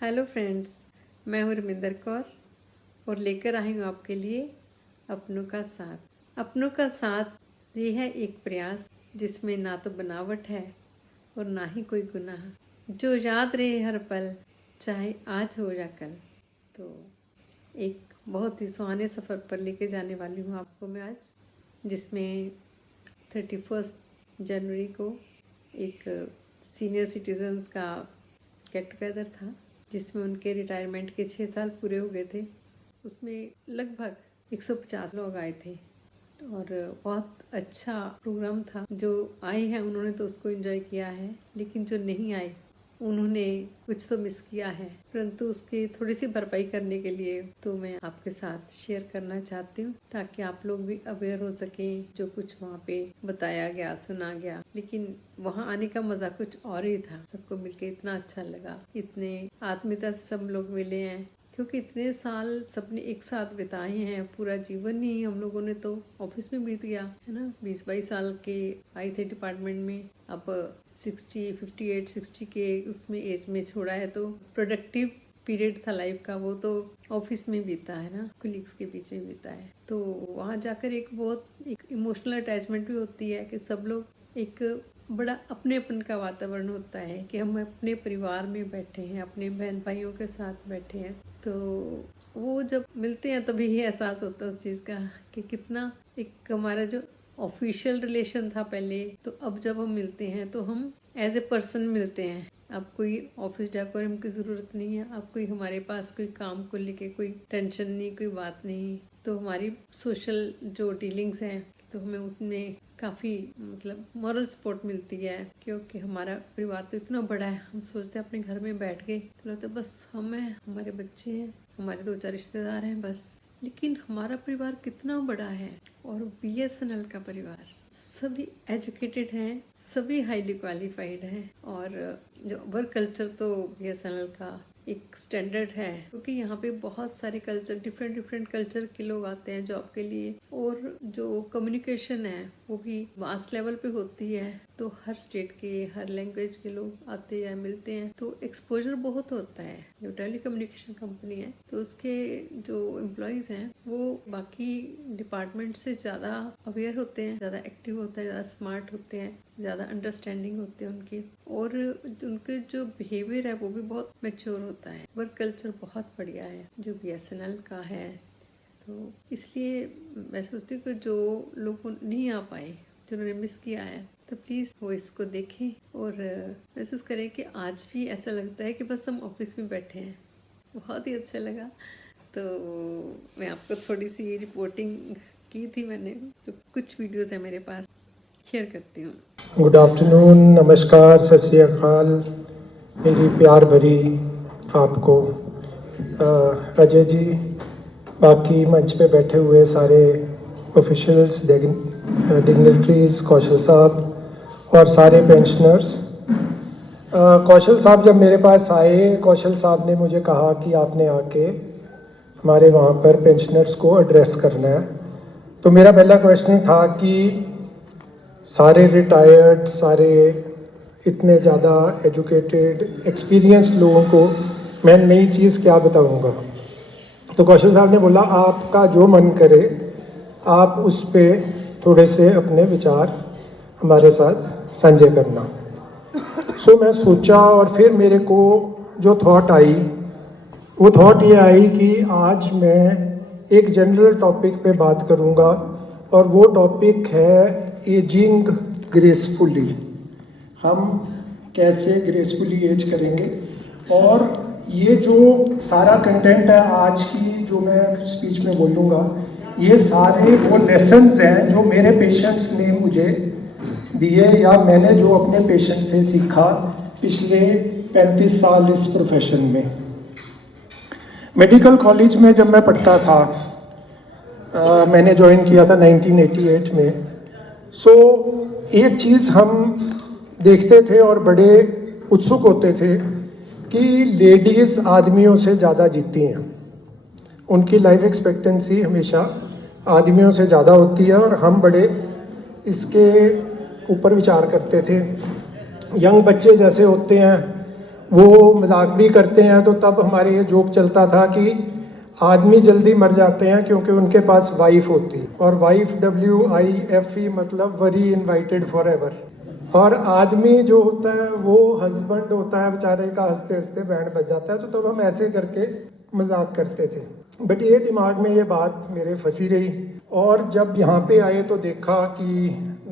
Hello friends, मैं हूँ रमिंदर कौर और लेकर आई हूँ आपके लिए अपनों का साथ। अपनों का साथ ये है एक प्रयास जिसमें ना तो बनावट है और ना ही कोई गुनाह, जो याद रहे हर पल, चाहे आज हो या कल। तो एक बहुत ही सुहाने सफ़र पर लेके जाने वाली हूँ आपको मैं आज, जिसमें 31 जनवरी को एक सीनियर सिटीजन्स का गेट टुगेदर था, जिसमें उनके रिटायरमेंट के 6 साल पूरे हो गए थे। उसमें लगभग 150 लोग आए थे और बहुत अच्छा प्रोग्राम था। जो आए हैं उन्होंने तो उसको एंजॉय किया है, लेकिन जो नहीं आए उन्होंने कुछ तो मिस किया है, परंतु उसकी थोड़ी सी भरपाई करने के लिए तो मैं आपके साथ शेयर करना चाहती हूँ, ताकि आप लोग भी अवेयर हो सकें जो कुछ वहाँ पे बताया गया, सुना गया। लेकिन वहाँ आने का मजा कुछ और ही था। सबको मिलके इतना अच्छा लगा, इतने आत्मीयता से सब लोग मिले हैं, क्योंकि इतने साल सबने एक साथ बिताए हैं। पूरा जीवन ही हम लोगों ने तो ऑफिस में बीत गया है ना। 20-22 साल के आए थे डिपार्टमेंट में, अब 58-60 के उसमें एज में छोड़ा है, तो प्रोडक्टिव पीरियड था लाइफ का, वो तो ऑफिस में बीता है ना, कोलीग्स के बीच में बीता है। तो वहाँ जाकर एक इमोशनल अटैचमेंट भी होती है कि सब लोग एक बड़ा अपनेपन का वातावरण होता है कि हम अपने परिवार में बैठे हैं, अपने बहन भाइयों के साथ बैठे हैं। तो वो जब मिलते हैं तभी ही एहसास होता है उस चीज़ का कि कितना एक हमारा जो ऑफिशियल रिलेशन था पहले, तो अब जब हम मिलते हैं तो हम एज ए पर्सन मिलते हैं। अब कोई ऑफिस डेकोरम की ज़रूरत नहीं है, अब कोई हमारे पास कोई काम को लेके कोई टेंशन नहीं, कोई बात नहीं। तो हमारी सोशल जो डीलिंग्स हैं तो हमें उसमें काफ़ी मॉरल सपोर्ट मिलती है, क्योंकि हमारा परिवार तो इतना बड़ा है। हम सोचते हैं अपने घर में बैठ के तो लगता है बस हम हैं, हमारे बच्चे हैं, हमारे 2-4 रिश्तेदार हैं बस। लेकिन हमारा परिवार कितना बड़ा है, और बीएसएनएल का परिवार सभी एजुकेटेड हैं, सभी हाईली क्वालिफाइड हैं, और जो वर्क कल्चर तो बीएसएनएल का एक स्टैंडर्ड है, क्योंकि यहाँ पे बहुत सारे कल्चर, डिफरेंट कल्चर के लोग आते हैं जॉब के लिए, और जो कम्युनिकेशन है वो भी वास्ट लेवल पे होती है। तो हर स्टेट के, हर लैंग्वेज के लोग आते हैं, मिलते हैं, तो एक्सपोजर बहुत होता है। जो टेली कम्युनिकेशन कंपनी है तो उसके जो एम्प्लॉयज़ हैं वो बाकी डिपार्टमेंट से ज़्यादा अवेयर होते हैं, ज़्यादा एक्टिव होते हैं, ज़्यादा स्मार्ट होते हैं, ज़्यादा अंडरस्टैंडिंग होते हैं उनकी, और उनके जो बिहेवियर है वो भी बहुत मैच्योर होता है। वर्क कल्चर बहुत बढ़िया है जो बीएसएनएल का है। तो इसलिए मैं सोचती हूँ कि जो लोग नहीं आ पाए, जिन्होंने मिस किया है, तो प्लीज़ वो इसको देखें और महसूस करें कि आज भी ऐसा लगता है कि बस हम ऑफिस में बैठे हैं। बहुत ही अच्छा लगा। तो मैं आपको थोड़ी सी रिपोर्टिंग की थी मैंने, तो कुछ वीडियोस है मेरे पास, शेयर करती हूँ। गुड आफ्टरनून, नमस्कार, सत श्री अकाल, मेरी प्यार भरी आपको अजय जी, बाकी मंच पे बैठे हुए सारे ऑफिशियल्स, डिग्नेटरीज, कौशल साहब और सारे पेंशनर्स। कौशल साहब जब मेरे पास आए, कौशल साहब ने मुझे कहा कि आपने आके हमारे वहाँ पर पेंशनर्स को एड्रेस करना है। तो मेरा पहला क्वेश्चन था कि सारे रिटायर्ड, सारे इतने ज़्यादा एजुकेटेड, एक्सपीरियंस लोगों को मैं नई चीज़ क्या बताऊंगा। तो कौशल साहब ने बोला आपका जो मन करे आप उस पर थोड़े से अपने विचार हमारे साथ साझे करना। सो मैं सोचा, और फिर मेरे को जो थॉट आई वो थॉट ये आई कि आज मैं एक जनरल टॉपिक पे बात करूंगा, और वो टॉपिक है एजिंग ग्रेसफुली। हम कैसे ग्रेसफुली एज करेंगे। और ये जो सारा कंटेंट है आज की जो मैं स्पीच में बोलूँगा, ये सारे वो लेसन्स हैं जो मेरे पेशेंट्स ने मुझे दिए, या मैंने जो अपने पेशेंट से सीखा पिछले 35 साल इस प्रोफेशन में। मेडिकल कॉलेज में जब मैं पढ़ता था, मैंने ज्वाइन किया था 1988 में। सो एक चीज़ हम देखते थे और बड़े उत्सुक होते थे कि लेडीज़ आदमियों से ज़्यादा जीती हैं, उनकी लाइफ एक्सपेक्टेंसी हमेशा आदमियों से ज़्यादा होती है, और हम बड़े इसके ऊपर विचार करते थे। यंग बच्चे जैसे होते हैं वो मजाक भी करते हैं। तो तब हमारे ये जोक चलता था कि आदमी जल्दी मर जाते हैं क्योंकि उनके पास वाइफ होती है, और वाइफ WIFE मतलब वरी इनवाइटेड फॉर एवर। और आदमी जो होता है वो हस्बैंड होता है बेचारे का, हंसते हंसते बैंड बज जाता है। तो तब हम ऐसे करके मजाक करते थे, बट ये दिमाग में ये बात मेरे फंसी रही। और जब यहाँ पे आए तो देखा कि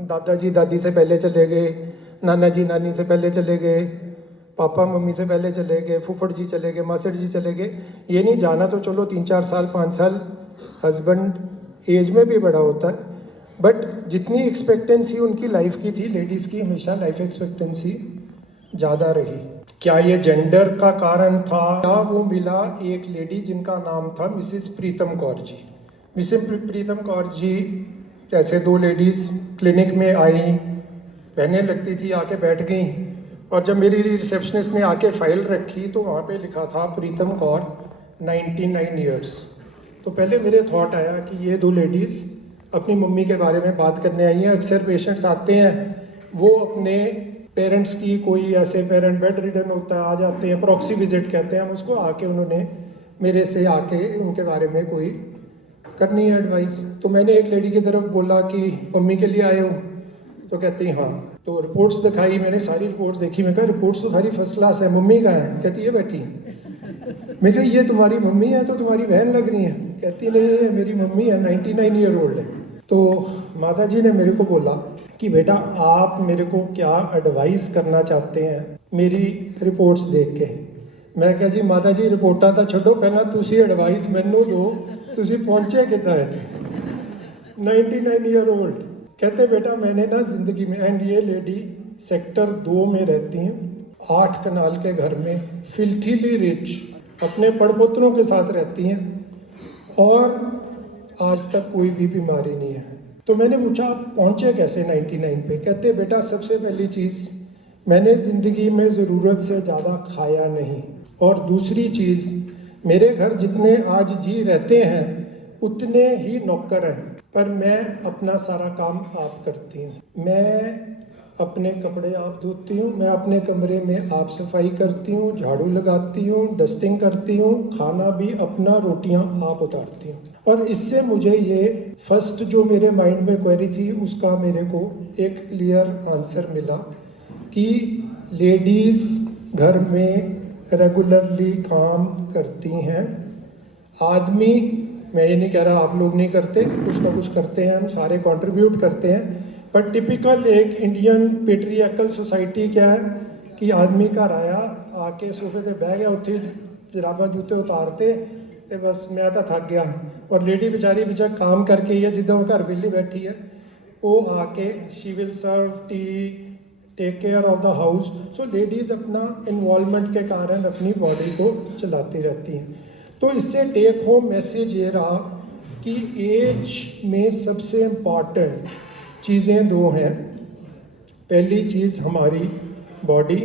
दादाजी दादी से पहले चले गए, नाना जी नानी से पहले चले गए, पापा मम्मी से पहले चले गए, फूफड़ जी चले गए, मासड़ जी चले गए। ये नहीं जाना तो चलो 3-4 साल 5 साल, हस्बैंड एज में भी बड़ा होता है, बट जितनी एक्सपेक्टेंसी उनकी लाइफ की थी, लेडीज़ की हमेशा लाइफ एक्सपेक्टेंसी ज़्यादा रही। क्या ये जेंडर का कारण था? क्या वो मिला एक लेडी जिनका नाम था मिसिस प्रीतम कौर जी। मिसिस प्रीतम कौर जी जैसे 2 लेडीज़ क्लिनिक में आई, बहनें लगती थी, आके बैठ गई। और जब मेरी रिसेप्शनिस्ट ने आके फाइल रखी तो वहाँ पे लिखा था प्रीतम कौर 99 ईयर्स। तो पहले मेरे थॉट आया कि ये 2 लेडीज़ अपनी मम्मी के बारे में बात करने आई हैं। अक्सर पेशेंट्स आते हैं, वो अपने पेरेंट्स की, कोई ऐसे पेरेंट बेड रिडन होता है, आ जाते हैं, प्रॉक्सी विजिट कहते हैं हम उसको, आके उन्होंने मेरे से आके उनके बारे में कोई करनी है एडवाइस। तो मैंने एक लेडी की तरफ बोला कि मम्मी के लिए आए हो? तो कहती हाँ। तो रिपोर्ट्स दिखाई, मैंने सारी रिपोर्ट्स देखी। मैं कहा रिपोर्ट्स तो सारी फर्स्ट क्लास है, मम्मी कहाँ है? कहती है बैठी। मैं कहा ये तुम्हारी मम्मी है तो तुम्हारी बहन लग रही है? कहती नहीं है मेरी मम्मी है, 99 ईयर ओल्ड है। तो माता जी ने मेरे को बोला कि बेटा आप मेरे को क्या एडवाइस करना चाहते हैं मेरी रिपोर्ट्स देख के? मैं कहा जी माता जी रिपोर्टा तो छोड़ो, पहला तुसी एडवाइस मैनू दो, तुसी पहुंचे कितना है? 99 ईयर ओल्ड। कहते बेटा मैंने ना जिंदगी में, एंड ये लेडी सेक्टर 2 में रहती हैं, 8 कनाल के घर में, फिल्थीली रिच, अपने पड़पोतरों के साथ रहती हैं और आज तक कोई भी बीमारी नहीं है। तो मैंने पूछा आप पहुँचे कैसे 99 पे? कहते बेटा सबसे पहली चीज़, मैंने ज़िंदगी में ज़रूरत से ज़्यादा खाया नहीं, और दूसरी चीज़ मेरे घर जितने आज जी रहते हैं उतने ही नौकर हैं, पर मैं अपना सारा काम आप करती हूँ। मैं अपने कपड़े आप धोती हूँ, मैं अपने कमरे में आप सफाई करती हूँ, झाड़ू लगाती हूँ, डस्टिंग करती हूँ, खाना भी अपना, रोटियाँ आप उतारती हूँ। और इससे मुझे ये फर्स्ट जो मेरे माइंड में क्वेरी थी उसका मेरे को एक क्लियर आंसर मिला कि लेडीज़ घर में रेगुलरली काम करती हैं। आदमी, मैं ये नहीं कह रहा आप लोग नहीं करते, कुछ ना कुछ करते हैं, हम सारे कंट्रीब्यूट करते हैं, पर टिपिकल एक इंडियन पेट्रियार्कल सोसाइटी क्या है कि आदमी घर आया, आके सोफे पे बह गया, उत्थे जराबा जूते उतारते ते बस मैं तो थक गया। और लेडी बेचारी बेचार काम करके ही है, जिद्दां वो घर विली बैठी है, वो आके she will serve tea, take care of the house. So ladies अपना इन्वॉल्वमेंट के कारण अपनी बॉडी को चलाती रहती हैं। तो इससे टेक होम मैसेज ये रहा कि एज में सबसे इम्पॉर्टेंट चीज़ें 2 हैं। पहली चीज़ हमारी बॉडी।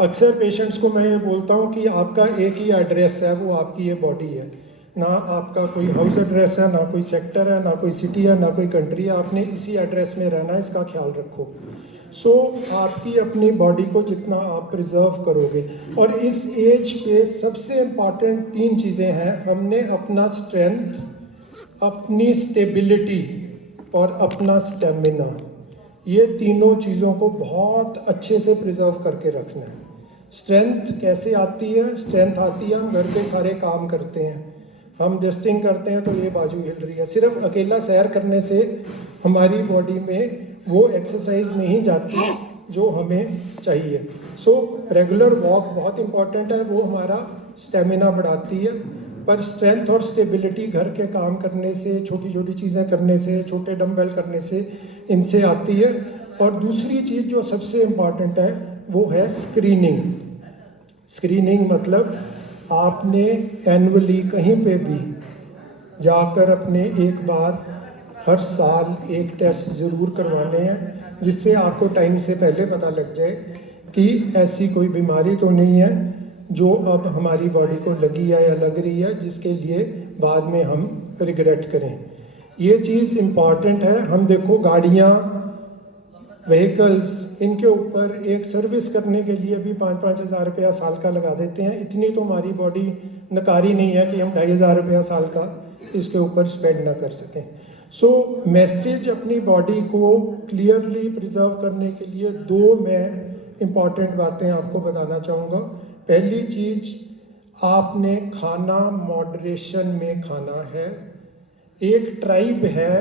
अक्सर पेशेंट्स को मैं ये बोलता हूँ कि आपका एक ही एड्रेस है, वो आपकी ये बॉडी है। ना आपका कोई हाउस एड्रेस है, ना कोई सेक्टर है, ना कोई सिटी है, ना कोई कंट्री है, आपने इसी एड्रेस में रहना है, इसका ख्याल रखो। सो आपकी अपनी बॉडी को जितना आप प्रिजर्व करोगे, और इस एज पे सबसे इम्पॉर्टेंट 3 चीज़ें हैं। हमने अपना स्ट्रेंथ, अपनी स्टेबिलिटी और अपना स्टेमिना, ये तीनों चीज़ों को बहुत अच्छे से प्रिजर्व करके रखना है। स्ट्रेंथ कैसे आती है? स्ट्रेंथ आती है हम घर के सारे काम करते हैं, हम डस्टिंग करते हैं तो ये बाजू हिल रही है। सिर्फ अकेला सैर करने से हमारी बॉडी में वो एक्सरसाइज नहीं जाती जो हमें चाहिए। सो रेगुलर वॉक बहुत इंपॉर्टेंट है, वो हमारा स्टेमिना बढ़ाती है। पर स्ट्रेंथ और स्टेबिलिटी घर के काम करने से, छोटी छोटी चीज़ें करने से, छोटे डंबल करने से, इनसे आती है। और दूसरी चीज़ जो सबसे इम्पॉर्टेंट है वो है स्क्रीनिंग। स्क्रीनिंग मतलब आपने एनुअली कहीं पे भी जाकर अपने एक बार हर साल एक टेस्ट ज़रूर करवाने हैं, जिससे आपको टाइम से पहले पता लग जाए कि ऐसी कोई बीमारी तो नहीं है जो अब हमारी बॉडी को लगी है या लग रही है, जिसके लिए बाद में हम रिग्रेट करें। ये चीज़ इम्पॉर्टेंट है। हम देखो गाड़ियाँ व्हीकल्स, इनके ऊपर एक सर्विस करने के लिए भी 5-5 हज़ार रुपया साल का लगा देते हैं। इतनी तो हमारी बॉडी नकारी नहीं है कि हम 2,500 रुपया साल का इसके ऊपर स्पेंड ना कर सकें। सो मैसेज अपनी बॉडी को क्लियरली प्रिजर्व करने के लिए 2 मैं इम्पॉर्टेंट बातें आपको बताना चाहूँगा। पहली चीज़, आपने खाना मॉडरेशन में खाना है। एक ट्राइब है,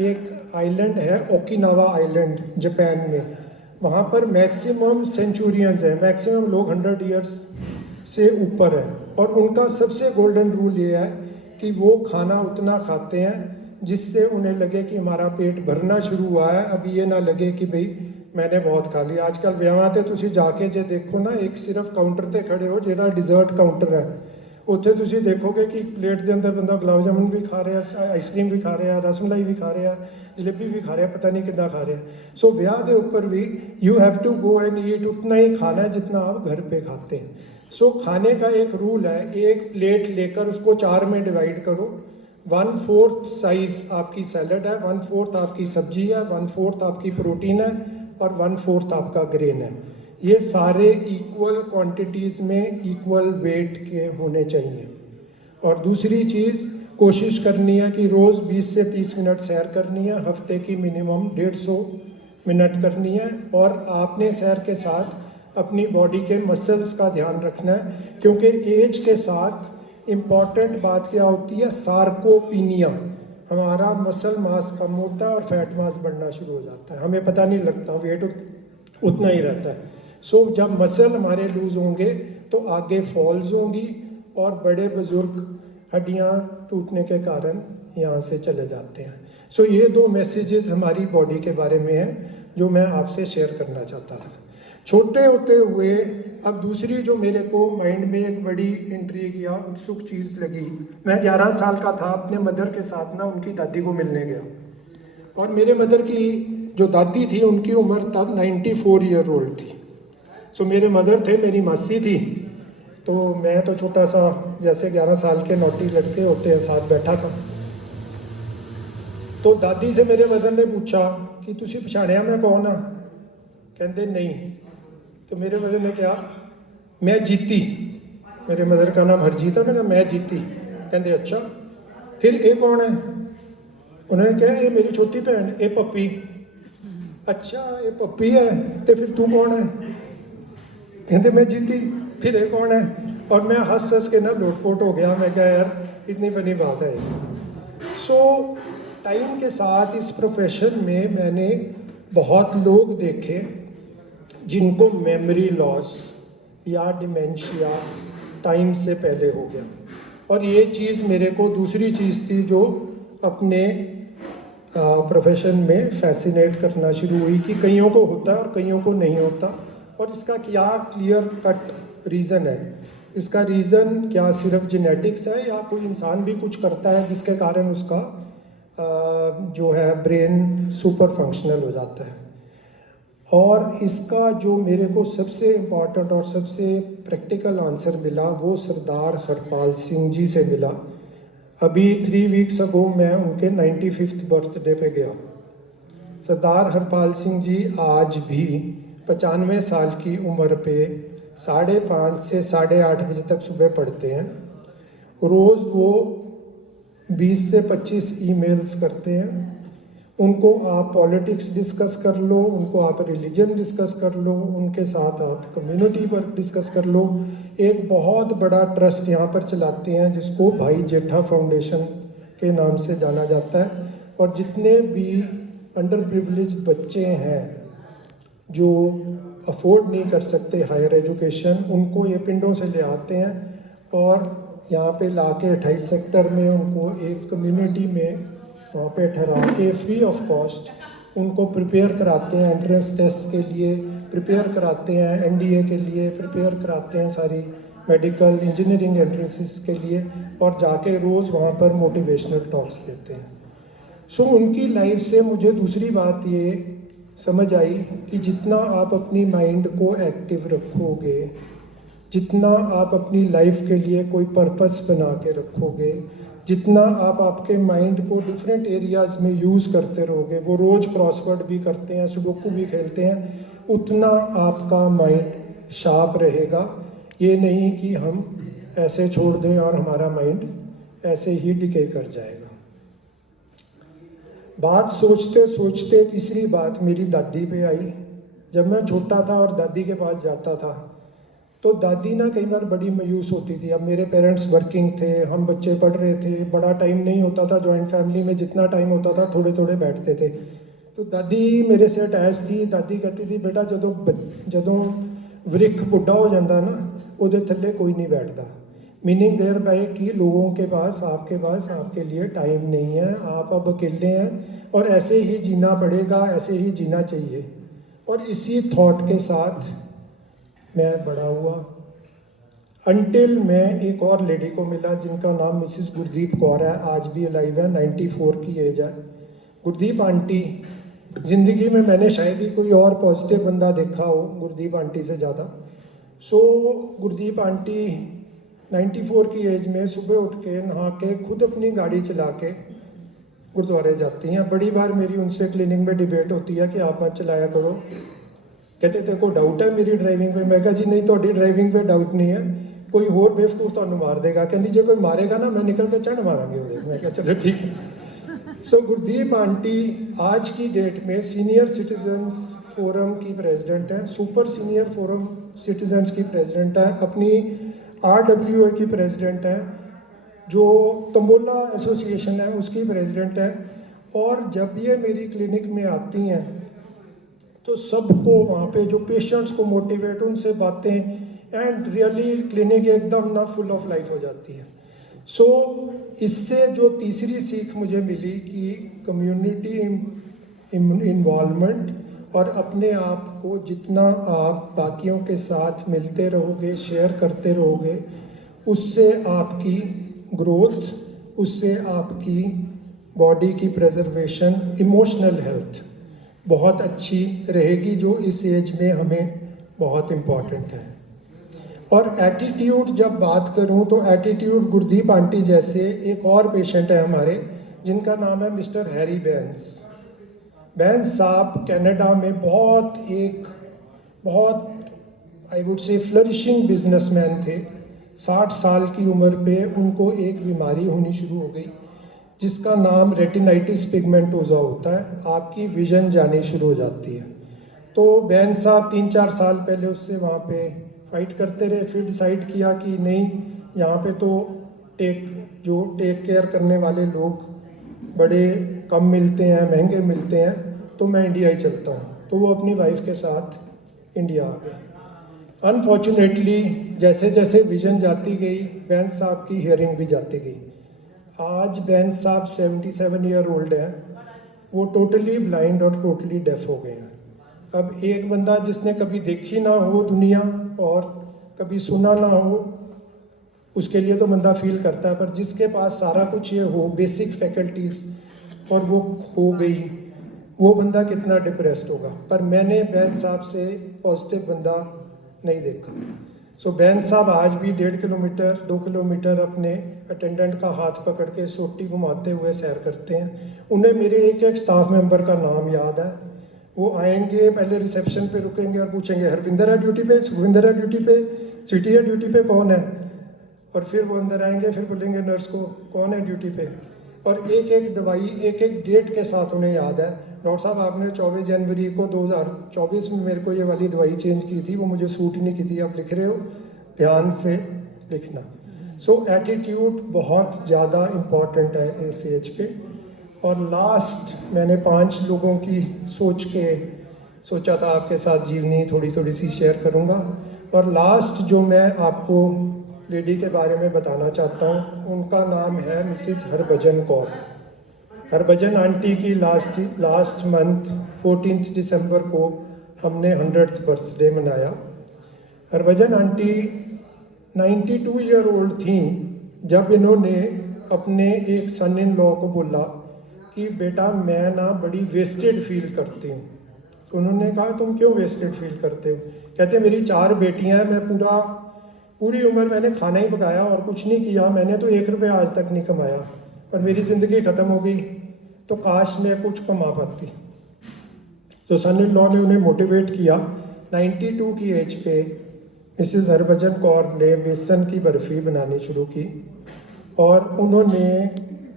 एक आइलैंड है ओकिनावा आइलैंड जापान में, वहाँ पर मैक्सिमम सेंचुरियंस है, मैक्सिमम लोग 100 ईयर्स से ऊपर है, और उनका सबसे गोल्डन रूल ये है कि वो खाना उतना खाते हैं जिससे उन्हें लगे कि हमारा पेट भरना शुरू हुआ है, अब ये ना लगे कि भाई मैंने बहुत खा लिया। आजकल ਵਿਆਹਾਂ ਤੇ ਤੁਸੀਂ ਜਾ ਕੇ ਜੇ ਦੇਖੋ ਨਾ, ਇੱਕ ਸਿਰਫ ਕਾਊਂਟਰ ਤੇ ਖੜੇ ਹੋ ਜਿਹੜਾ ਡਿਜ਼ਰਟ ਕਾਊਂਟਰ ਹੈ, ਉੱਥੇ ਤੁਸੀਂ ਦੇਖੋਗੇ ਕਿ ਪਲੇਟ ਦੇ ਅੰਦਰ ਬੰਦਾ ਗੁਲਾਬ ਜਾਮੁਨ ਵੀ ਖਾ ਰਿਹਾ, ਆਈਸਕ੍ਰੀਮ ਵੀ ਖਾ ਰਿਹਾ, ਰਸਮਲਾਈ ਵੀ ਖਾ ਰਿਹਾ, जलेबी भी खा रहा है, पता नहीं कितना खा रहा है। सो ब्याह के ऊपर भी you have to go and eat उतना ही खाना है जितना आप घर पे खाते हैं। सो खाने का एक रूल है, एक प्लेट लेकर उसको 4 में डिवाइड करो। 1/4 साइज आपकी सैलड है, 1/4 आपकी सब्जी है, 1/4 आपकी प्रोटीन है, और 1/4 आपका ग्रेन है। ये सारे इक्वल क्वांटिटीज़ में इक्वल वेट के होने चाहिए। और दूसरी चीज़, कोशिश करनी है कि रोज़ 20 से 30 मिनट सैर करनी है, हफ्ते की मिनिमम 150 मिनट करनी है। और आपने सैर के साथ अपनी बॉडी के मसल्स का ध्यान रखना है, क्योंकि एज के साथ इम्पॉर्टेंट बात क्या होती है, सार्कोपीनिया, हमारा मसल मास कम होता है और फैट मास बढ़ना शुरू हो जाता है, हमें पता नहीं लगता, वेट उतना ही रहता है। सो जब मसल हमारे लूज़ होंगे तो आगे फॉल्स होंगी और बड़े बुजुर्ग हड्डियाँ टूटने के कारण यहाँ से चले जाते हैं। सो ये 2 मैसेजेस हमारी बॉडी के बारे में हैं जो मैं आपसे शेयर करना चाहता था। छोटे होते हुए अब दूसरी जो मेरे को माइंड में एक बड़ी इंट्रीग या उत्सुक चीज़ लगी, मैं 11 साल का था, अपने मदर के साथ ना उनकी दादी को मिलने गया, और मेरे मदर की जो दादी थी उनकी उम्र तब 94 ईयर ओल्ड थी। सो मेरे मदर थे, मेरी मासी थी, तो मैं तो छोटा सा जैसे 11 साल के नौटी लड़के होते हैं साथ बैठा था। तो दादी से मेरे मदर ने पूछा कि तुसी पछाणिया मैं कौन हाँ? कहते नहीं। तो मेरे मदर ने कहा मैं जीती। मेरे मदर का नाम हरजीत है, मैंने मैं जीती। कहते अच्छा, फिर ये कौन है? उन्होंने कहा ये मेरी छोटी भैन, ये पप्पी। अच्छा ये पप्पी है, तो फिर तू कौन है? कहते मैं जीती। फिर ये कौन है? और मैं हंस के ना लोटपोट हो गया। मैं क्या यार इतनी फनी बात है। सो टाइम के साथ इस प्रोफेशन में मैंने बहुत लोग देखे जिनको मेमोरी लॉस या डिमेंशिया टाइम से पहले हो गया, और ये चीज़ मेरे को दूसरी चीज़ थी जो अपने प्रोफेशन में फैसिनेट करना शुरू हुई कि कईयों को होता है और कईयों को नहीं होता। और इसका क्या क्लियर कट रीज़न है? इसका रीज़न क्या सिर्फ जेनेटिक्स है या कोई इंसान भी कुछ करता है जिसके कारण उसका जो है ब्रेन सुपर फंक्शनल हो जाता है? और इसका जो मेरे को सबसे इम्पॉर्टेंट और सबसे प्रैक्टिकल आंसर मिला वो सरदार हरपाल सिंह जी से मिला। अभी 3 वीक्स अगो मैं उनके 95th बर्थडे पे गया। सरदार हरपाल सिंह जी आज भी 95 साल की उम्र पे 5:30 से 8:30 बजे तक सुबह पढ़ते हैं। रोज़ वो 20 से 25 ईमेल्स करते हैं। उनको आप पॉलिटिक्स डिस्कस कर लो, उनको आप रिलीजन डिस्कस कर लो, उनके साथ आप कम्युनिटी वर्क डिस्कस कर लो। एक बहुत बड़ा ट्रस्ट यहाँ पर चलाते हैं जिसको भाई जेठा फाउंडेशन के नाम से जाना जाता है। और जितने भी अंडर प्रिविलेज्ड बच्चे हैं जो अफोर्ड नहीं कर सकते हायर एजुकेशन, उनको ये पिंडों से ले आते हैं और यहाँ पे लाके 28 सेक्टर में उनको एक कम्युनिटी में वहाँ पे ठहरा के फ्री ऑफ कॉस्ट उनको प्रिपेयर कराते हैं, एंट्रेंस टेस्ट के लिए प्रिपेयर कराते हैं, एनडीए के लिए प्रिपेयर कराते हैं, सारी मेडिकल इंजीनियरिंग एंट्रेंसेस के लिए, और जाके रोज़ वहाँ पर मोटिवेशनल टॉक्स देते हैं। सो उनकी लाइफ से मुझे दूसरी बात ये समझ आई कि जितना आप अपनी माइंड को एक्टिव रखोगे, जितना आप अपनी लाइफ के लिए कोई पर्पस बना के रखोगे, जितना आप आपके माइंड को डिफरेंट एरियाज़ में यूज़ करते रहोगे, वो रोज़ क्रॉसवर्ड भी करते हैं, सुडोकू भी खेलते हैं, उतना आपका माइंड शार्प रहेगा। ये नहीं कि हम ऐसे छोड़ दें और हमारा माइंड ऐसे ही डिके कर जाएगा। बात सोचते सोचते तीसरी बात मेरी दादी पे आई। जब मैं छोटा था और दादी के पास जाता था तो दादी ना कई बार बड़ी मायूस होती थी। अब मेरे पेरेंट्स वर्किंग थे, हम बच्चे पढ़ रहे थे, बड़ा टाइम नहीं होता था। जॉइंट फैमिली में जितना टाइम होता था थोड़े थोड़े बैठते थे। तो दादी मेरे से अटैच थी। दादी कहती थी बेटा ਜਦੋਂ वृक्ष बुढ़ा हो जाता ना उहदे थल्ले कोई नहीं बैठता। मीनिंग देयर बाय कि लोगों के पास आपके लिए टाइम नहीं है, आप अब अकेले हैं और ऐसे ही जीना पड़ेगा, ऐसे ही जीना चाहिए। और इसी थॉट के साथ मैं बड़ा हुआ अनटिल मैं एक और लेडी को मिला जिनका नाम मिसिस गुरदीप कौर है, आज भी अलाइव है, 94 की एज है। गुरदीप आंटी, ज़िंदगी में मैंने शायद ही कोई और पॉजिटिव बंदा देखा हो गुरदीप आंटी से ज़्यादा। सो गुरदीप आंटी 94 की एज में सुबह उठ के नहा के खुद अपनी गाड़ी चला के गुरुद्वारे जाती हैं। बड़ी बार मेरी उनसे क्लिनिक में डिबेट होती है कि आप मत चलाया करो। कहते तेरे को डाउट है मेरी ड्राइविंग पे? मैं कहा जी नहीं, थोड़ी ड्राइविंग पे डाउट नहीं है, कोई होर बेवकूफ तुहानू मार देगा। कहती जो कोई मारेगा ना मैं निकल के चढ़ मारांगे उधर। मैं कहा चलो ठीक है। सो गुरदीप आंटी आज की डेट में सीनियर सिटीजन्स फोरम की प्रेसिडेंट है, सुपर सीनियर फोरम सिटीजन्स की प्रेसिडेंट है, अपनी RWA की प्रेसिडेंट है, जो तंबोला एसोसिएशन है उसकी प्रेसिडेंट है। और जब ये मेरी क्लिनिक में आती हैं तो सबको वहाँ पे जो पेशेंट्स को मोटिवेट, उनसे बातें, एंड रियली क्लिनिक एकदम ना फुल ऑफ लाइफ हो जाती है। सो इससे जो तीसरी सीख मुझे मिली कि कम्युनिटी इन्वॉल्वमेंट और अपने आप को जितना आप बाकियों के साथ मिलते रहोगे, शेयर करते रहोगे, उससे आपकी ग्रोथ, उससे आपकी बॉडी की प्रिजर्वेशन, इमोशनल हेल्थ बहुत अच्छी रहेगी, जो इस एज में हमें बहुत इम्पॉर्टेंट है। और एटीट्यूड जब बात करूं तो एटीट्यूड गुरदीप आंटी जैसे एक और पेशेंट है हमारे जिनका नाम है मिस्टर हैरी बैंस साहब। कनाडा में बहुत I would say flourishing businessman थे। 60 साल की उम्र पे उनको एक बीमारी होनी शुरू हो गई जिसका नाम रेटिनाइटिस पिगमेंटोसा होता है। आपकी विजन जानी शुरू हो जाती है। तो बैन साहब 3-4 साल पहले उससे वहाँ पे फाइट करते रहे, फिर डिसाइड किया कि नहीं, यहाँ पे तो टेक केयर करने वाले लोग बड़े कम मिलते हैं, महंगे मिलते हैं, तो मैं इंडिया ही चलता हूँ। तो वो अपनी वाइफ के साथ इंडिया आ गए। अनफॉर्चुनेटली जैसे जैसे विजन जाती गई, बैन साहब की हियरिंग भी जाती गई। आज बैन साहब 77 ईयर ओल्ड हैं, वो टोटली ब्लाइंड और टोटली डेफ हो गए हैं। अब एक बंदा जिसने कभी देखी ना हो दुनिया और कभी सुना ना हो, उसके लिए तो बंदा फील करता है, पर जिसके पास सारा कुछ ये हो, बेसिक फैकल्टीज़, और वो हो गई, वो बंदा कितना डिप्रेस्ड होगा। पर मैंने बैन साहब से पॉजिटिव बंदा नहीं देखा। सो बैन साहब आज भी 1.5 किलोमीटर 2 किलोमीटर अपने अटेंडेंट का हाथ पकड़ के सोटी घुमाते हुए सैर करते हैं। उन्हें मेरे एक स्टाफ मेंबर का नाम याद है। वो आएंगे, पहले रिसेप्शन पे रुकेंगे और पूछेंगे हरविंदर है ड्यूटी पे, सुखविंदर है ड्यूटी पे, सिटी है ड्यूटी पे, कौन है? और फिर वो अंदर आएंगे, फिर बोलेंगे नर्स को कौन है ड्यूटी पे। और एक दवाई एक डेट के साथ उन्हें याद है। डॉक्टर साहब आपने 24 जनवरी को 2024 में मेरे को ये वाली दवाई चेंज की थी, वो मुझे सूट नहीं की थी, आप लिख रहे हो, ध्यान से लिखना। सो एटीट्यूड बहुत ज़्यादा इम्पॉर्टेंट है इस एज पे। और लास्ट मैंने 5 लोगों की सोचा था आपके साथ जीवनी थोड़ी सी शेयर करूँगा। और लास्ट जो मैं आपको लेडी के बारे में बताना चाहता हूँ, उनका नाम है मिसिस हरभजन कौर। हरभजन आंटी की लास्ट मंथ 14 दिसंबर को हमने 100th बर्थडे मनाया। हरभजन आंटी 92 ईयर ओल्ड थी जब इन्होंने अपने एक सन इन लॉ को बोला कि बेटा मैं ना बड़ी वेस्टेड फील करती हूँ। तो उन्होंने कहा तुम क्यों वेस्टेड फील करते हो? कहते मेरी 4 बेटियाँ हैं, मैं पूरी उम्र मैंने खाना ही पकाया और कुछ नहीं किया, मैंने तो 1 रुपया आज तक नहीं कमाया और मेरी ज़िंदगी ख़त्म हो गई, तो काश मैं कुछ कमा पाती। तो सन इन लॉ ने उन्हें मोटिवेट किया। 92 की एज पे मिसेस हरभजन कौर ने बेसन की बर्फ़ी बनानी शुरू की और उन्होंने,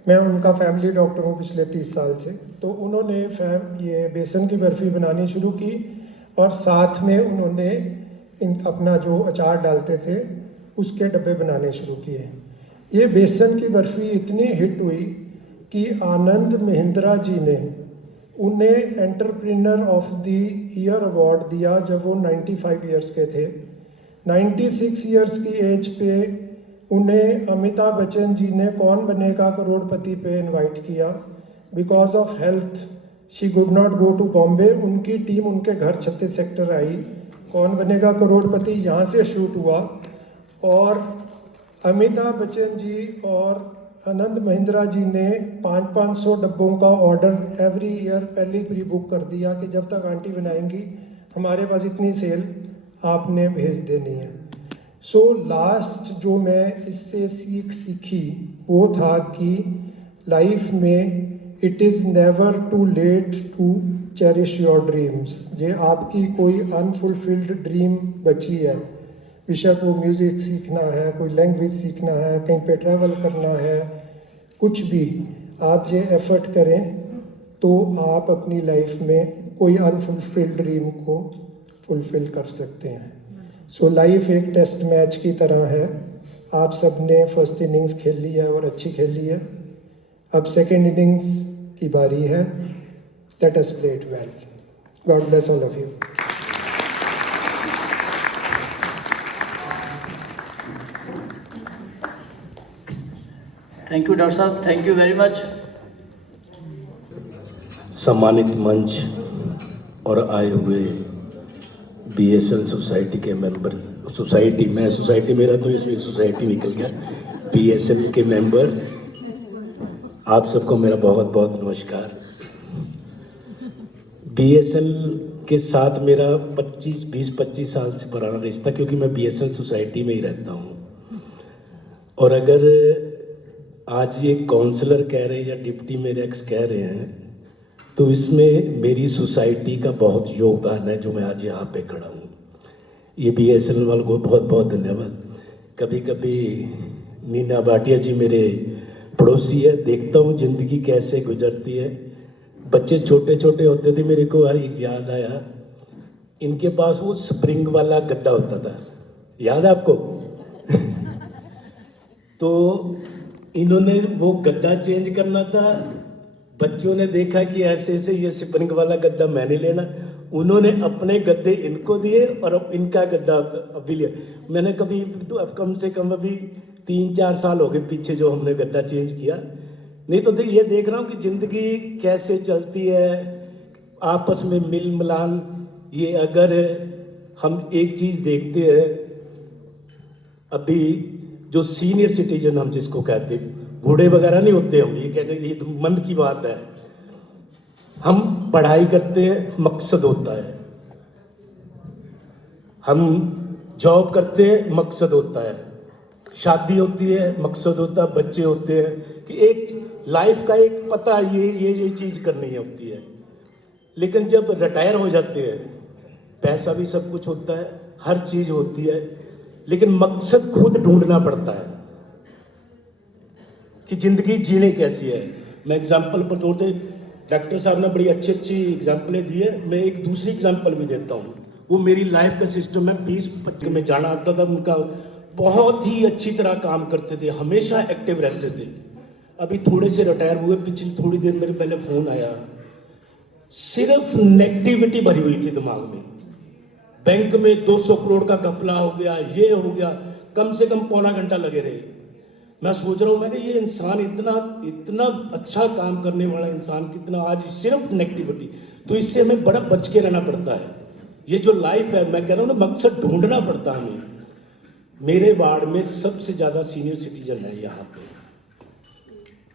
मैं उनका फैमिली डॉक्टर हूँ पिछले 30 साल से, तो उन्होंने ये बेसन की बर्फ़ी बनानी शुरू की और साथ में उन्होंने अपना जो अचार डालते थे उसके डब्बे बनाने शुरू किए। ये बेसन की बर्फ़ी इतनी हिट हुई कि आनंद महिंद्रा जी ने उन्हें entrepreneur of the year award दिया जब वो 95 ईयर्स के थे। 96 ईयर्स की एज पे उन्हें अमिताभ बच्चन जी ने कौन बनेगा करोड़पति पे इनवाइट किया। Because of health she could not go to Bombay. उनकी टीम उनके घर 36 सेक्टर आई, कौन बनेगा करोड़पति यहाँ से शूट हुआ और अमिताभ बच्चन जी और आनंद महिंद्रा जी ने 500 डब्बों का ऑर्डर एवरी ईयर पहले प्री बुक कर दिया कि जब तक आंटी बनाएंगी हमारे पास इतनी सेल आपने भेज देनी है। सो लास्ट जो मैं इससे सीखी वो था कि लाइफ में it is never too late to cherish your dreams. जे आपकी कोई अनफुलफिल्ड ड्रीम बची है, बेशक वो म्यूज़िक सीखना है, कोई लैंग्वेज सीखना है, कहीं पे ट्रैवल करना है, कुछ भी आप ये एफर्ट करें तो आप अपनी लाइफ में कोई अनफुलफिल्ड ड्रीम को फुलफिल कर सकते हैं। सो लाइफ एक टेस्ट मैच की तरह है। आप सब ने फर्स्ट इनिंग्स खेल ली है और अच्छी खेली है, अब सेकेंड इनिंग्स की बारी है। Let us play it well. God bless all of you. Thank you doctor साहब, थैंक यू वेरी मच। सम्मानित मंच और आए हुए बीएसएल सोसाइटी के मेंबर, सोसाइटी मेरा तो इसमें सोसाइटी निकल गया, बीएसएल के मेंबर्स, आप सबको मेरा बहुत बहुत नमस्कार। बीएसएल के साथ मेरा 20-25 साल से पुराना रिश्ता, क्योंकि मैं बीएसएल सोसाइटी में ही रहता हूँ। और अगर आज ये काउंसलर कह रहे हैं या डिप्टी मेरे एक्स कह रहे हैं, तो इसमें मेरी सोसाइटी का बहुत योगदान है जो मैं आज यहाँ पे खड़ा हूँ। ये बीएसएल वालों को बहुत बहुत धन्यवाद। कभी कभी नीना भाटिया जी मेरे पड़ोसी है, देखता हूँ ज़िंदगी कैसे गुजरती है। बच्चे छोटे छोटे होते थे, मेरे को एक याद आया, इनके पास वो स्प्रिंग वाला गद्दा होता था, याद है आपको? तो इन्होंने वो गद्दा चेंज करना था, बच्चों ने देखा कि ऐसे ऐसे ये स्प्रिंग वाला गद्दा मैंने लेना, उन्होंने अपने गद्दे इनको दिए और अब इनका गद्दा अभी लिया। मैंने कभी तो अब कम से कम अभी 3-4 साल हो गए पीछे जो हमने गद्दा चेंज किया। नहीं तो ये देख रहा हूँ कि ज़िंदगी कैसे चलती है, आपस में मिल मिलान। ये अगर हम एक चीज़ देखते हैं, अभी जो सीनियर सिटीजन हम जिसको कहते हैं, बूढ़े वगैरह नहीं होते हम, ये कहते हैं ये तो मन की बात है। हम पढ़ाई करते हैं, मकसद होता है, हम जॉब करते हैं, मकसद होता है, शादी होती है, मकसद होता है, बच्चे होते हैं, कि एक लाइफ का एक पता ये चीज़ करनी होती है। लेकिन जब रिटायर हो जाते हैं, पैसा भी सब कुछ होता है, हर चीज़ होती है, लेकिन मकसद खुद ढूंढना पड़ता है कि ज़िंदगी जीने कैसी है। मैं एग्जाम्पल पर तौर पे, डॉक्टर साहब ने बड़ी अच्छी एग्जाम्पलें दी है, मैं एक दूसरी एग्जाम्पल भी देता हूँ। वो मेरी लाइफ का सिस्टम है। 20-25 में जाना आता था, उनका बहुत ही अच्छी तरह काम करते थे, हमेशा एक्टिव रहते थे। अभी थोड़े से रिटायर हुए, पिछली थोड़ी देर मेरे पहले फ़ोन आया, सिर्फ नेगेटिविटी भरी हुई थी दिमाग में। बैंक में 200 करोड़ का घपला हो गया, ये हो गया, कम से कम पौना घंटा लगे रहे। मैं सोच रहा हूँ, मैं कि ये इंसान इतना अच्छा काम करने वाला इंसान कितना आज सिर्फ नेगेटिविटी, तो इससे हमें बड़ा बच के रहना पड़ता है। ये जो लाइफ है, मैं कह रहा हूँ ना, मकसद ढूंढना पड़ता है हमें। मेरे वार्ड में सबसे ज़्यादा सीनियर सिटीजन है यहाँ पे।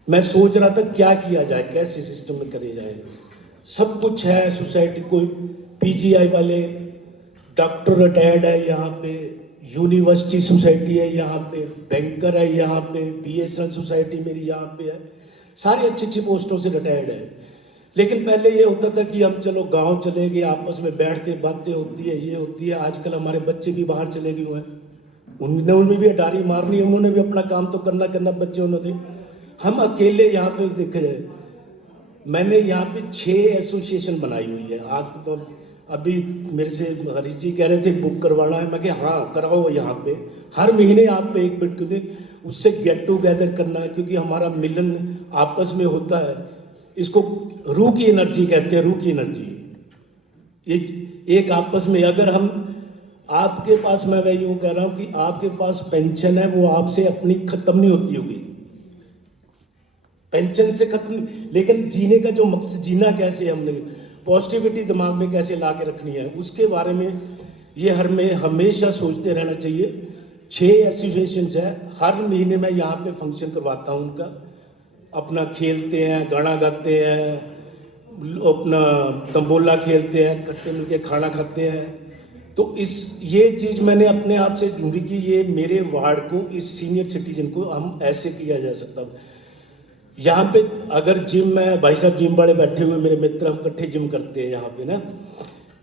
मैं सोच रहा था क्या किया जाए, कैसे सिस्टम में करे जाए। सब कुछ है सोसाइटी, कोई पीजीआई वाले, डॉक्टर रिटायर्ड है यहाँ पे, यूनिवर्सिटी सोसाइटी है यहाँ पे, बैंकर है यहाँ पे, BSN सोसाइटी मेरी यहाँ पे है, सारी अच्छी अच्छी पोस्टों से रिटायर्ड है। लेकिन पहले ये होता था कि हम चलो गांव चले गए, आपस में बैठते बातें होती है, ये होती है। आजकल हमारे बच्चे भी बाहर चले गए हुए हैं, उन्होंने भी अटारी मारनी है, उन्होंने भी अपना काम तो करना बच्चे उन्होंने। हम अकेले यहाँ पे देखे, मैंने यहाँ पे 6 एसोसिएशन बनाई हुई है। आज तो अभी मेरे से हरीश जी कह रहे थे बुक करवाना है, मैं कहा हाँ कराओ। यहाँ पे हर महीने आप पे एक बिट दे, उससे गेट टूगेदर करना है, क्योंकि हमारा मिलन आपस में होता है। इसको रूह की एनर्जी कहते हैं, रूह की एनर्जी। एक आपस में अगर हम आपके पास, मैं वही यूँ कह रहा हूँ कि आपके पास पेंशन है, वो आपसे अपनी खत्म नहीं होती होगी, पेंशन से खत्म। लेकिन जीने का जो मकसद, जीना कैसे, हमने पॉजिटिविटी दिमाग में कैसे ला के रखनी है, उसके बारे में ये हमें हमेशा सोचते रहना चाहिए। 6 एसोसिएशन है, हर महीने मैं यहाँ पे फंक्शन करवाता हूँ उनका। अपना खेलते हैं, गाना गाते हैं, अपना तंबोला खेलते हैं, इकट्ठे मिलके खाना खाते हैं। तो ये चीज़ मैंने अपने आप से ढूंढी कि ये मेरे वार्ड को, इस सीनियर सिटीजन को हम ऐसे किया जा सकता। यहाँ पे अगर जिम में भाई साहब जिम वाले बैठे हुए मेरे मित्र, हम इकट्ठे जिम करते हैं यहाँ पे ना।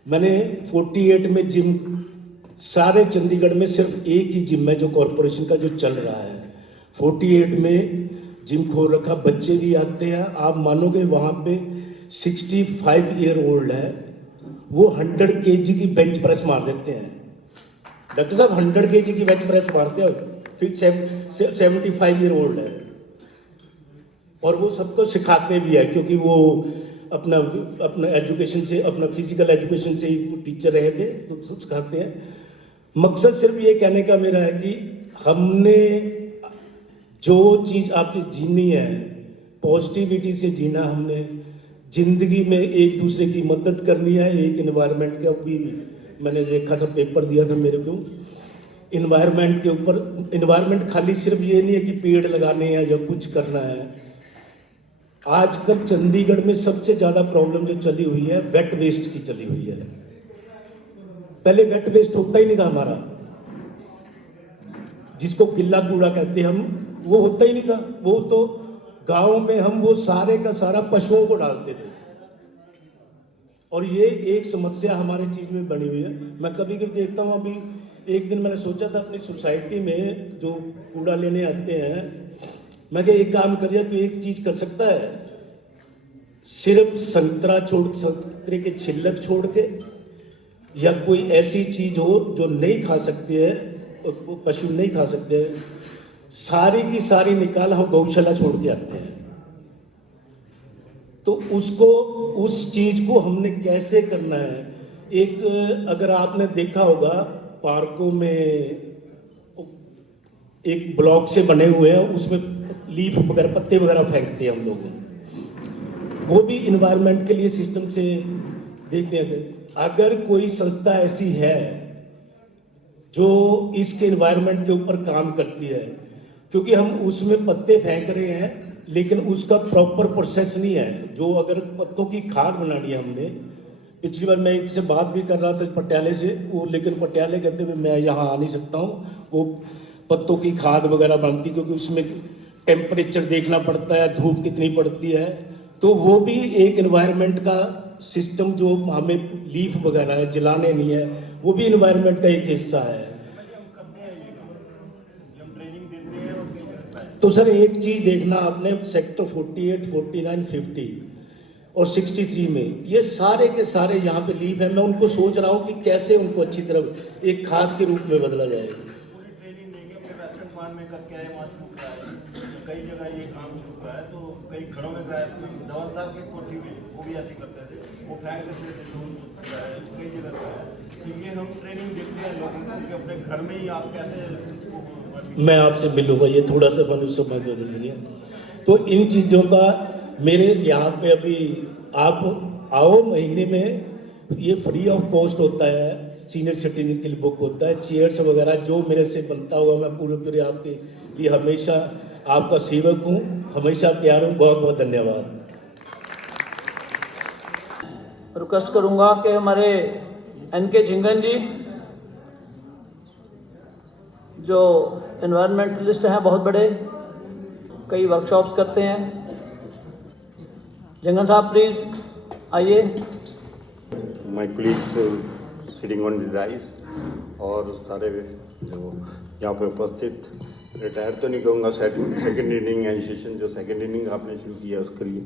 मैंने 48 में जिम, सारे चंडीगढ़ में सिर्फ एक ही जिम है जो कॉरपोरेशन का जो चल रहा है। 48 में जिम खोल रखा, बच्चे भी आते हैं। आप मानोगे वहाँ पे 65 ईयर ओल्ड है, वो 100 kg की बेंच प्रेस मार देते हैं। डॉक्टर साहब 100 kg की बेंच प्रेस मारते हो, फिर 75 ईयर ओल्ड है। और वो सबको सिखाते भी है, क्योंकि वो अपना एजुकेशन से, अपना फिजिकल एजुकेशन से ही टीचर रहे थे, तो सिखाते हैं। मकसद सिर्फ ये कहने का मेरा है कि हमने जो चीज़ आपकी जीनी है, पॉजिटिविटी से जीना, हमने जिंदगी में एक दूसरे की मदद करनी है। एक इन्वायरमेंट का भी मैंने देखा था, पेपर दिया था मेरे को इन्वायरमेंट के ऊपर। इन्वायरमेंट खाली सिर्फ ये नहीं है कि पेड़ लगाने हैं या कुछ करना है। आजकल चंडीगढ़ में सबसे ज़्यादा प्रॉब्लम जो चली हुई है, वेट वेस्ट की चली हुई है। पहले वेट वेस्ट होता ही नहीं था हमारा, जिसको गिल्ला कूड़ा कहते हैं हम, वो होता ही नहीं था। वो तो गांव में हम वो सारे का सारा पशुओं को डालते थे। और ये एक समस्या हमारे चीज में बनी हुई है। मैं कभी कभी देखता हूँ, अभी एक दिन मैंने सोचा था अपनी सोसाइटी में जो कूड़ा लेने आते हैं, मैं क्या एक काम करिए तो एक चीज कर सकता है, सिर्फ संतरे के छिलक छोड़ के, या कोई ऐसी चीज हो जो नहीं खा सकते है, पशु नहीं खा सकते हैं, सारी की सारी निकाल हम गौशाला छोड़ के आते हैं। तो उसको, उस चीज को हमने कैसे करना है। एक अगर आपने देखा होगा पार्कों में एक ब्लॉक से बने हुए हैं, उसमें लीफ वगैरह, पत्ते वगैरह फेंकते हैं हम लोग, वो भी इन्वायरमेंट के लिए सिस्टम से देखने। अगर कोई संस्था ऐसी है जो इसके इन्वायरमेंट के ऊपर काम करती है, क्योंकि हम उसमें पत्ते फेंक रहे हैं लेकिन उसका प्रॉपर प्रोसेस नहीं है। जो अगर पत्तों की खाद बनानी है हमने, पिछली बार मैं एक से बात भी कर रहा था पटियाले से, वो लेकिन पटियाले कहते हुए मैं यहाँ आ नहीं सकता हूँ। वो पत्तों की खाद वगैरह बनती, क्योंकि उसमें टेम्परेचर देखना पड़ता है, धूप कितनी पड़ती है, तो वो भी एक एनवायरनमेंट का सिस्टम, जो हमें लीफ वगैरह है जलाने नहीं है, वो भी एनवायरनमेंट का एक हिस्सा है। तो सर एक चीज देखना आपने, सेक्टर 48, 49, 50 और 63 में ये सारे के सारे यहाँ पे लीफ है। मैं उनको सोच रहा हूँ कि कैसे उनको अच्छी तरह एक खाद के रूप में बदला जाए। ट्रेनिंग देंगे, फिर राशन पान में करके आए, वहाँ सूख रहा है, कई जगह ये काम सूख रहा है, तो कई घरों में गए, धवन साहब की कोठी में वो भी ऐसे करते थे, वो फेंक देते थे, तो कई जगह गए। तो ये हम ट्रेनिंग देते हैं लोगों को कि अपने घर में ही आप कैसे। मैं आपसे मिलूंगा, ये थोड़ा सा मनुष्य समय बदल लेंगे। तो इन चीज़ों का मेरे यहाँ पे अभी आप आओ, महीने में ये फ्री ऑफ कॉस्ट होता है, सीनियर सिटीजन के लिए बुक होता है, चेयर्स वगैरह जो मेरे से बनता हुआ मैं पूरे आपके लिए हमेशा आपका सेवक हूँ, हमेशा तैयार हूँ। बहुत बहुत धन्यवाद। रिक्वेस्ट करूंगा कि हमारे एनके झिंगन जी जो एनवायरमेंटलिस्ट हैं बहुत बड़े, कई वर्कशॉप्स करते हैं। जंगल साहब प्लीज़ आइए। My colleagues sitting on the rice और सारे जो यहाँ पे उपस्थित, रिटायर तो नहीं कहूँगा, सेकेंड इनिंग एसोसिएशन जो सेकेंड इनिंग आपने शुरू किया उसके लिए,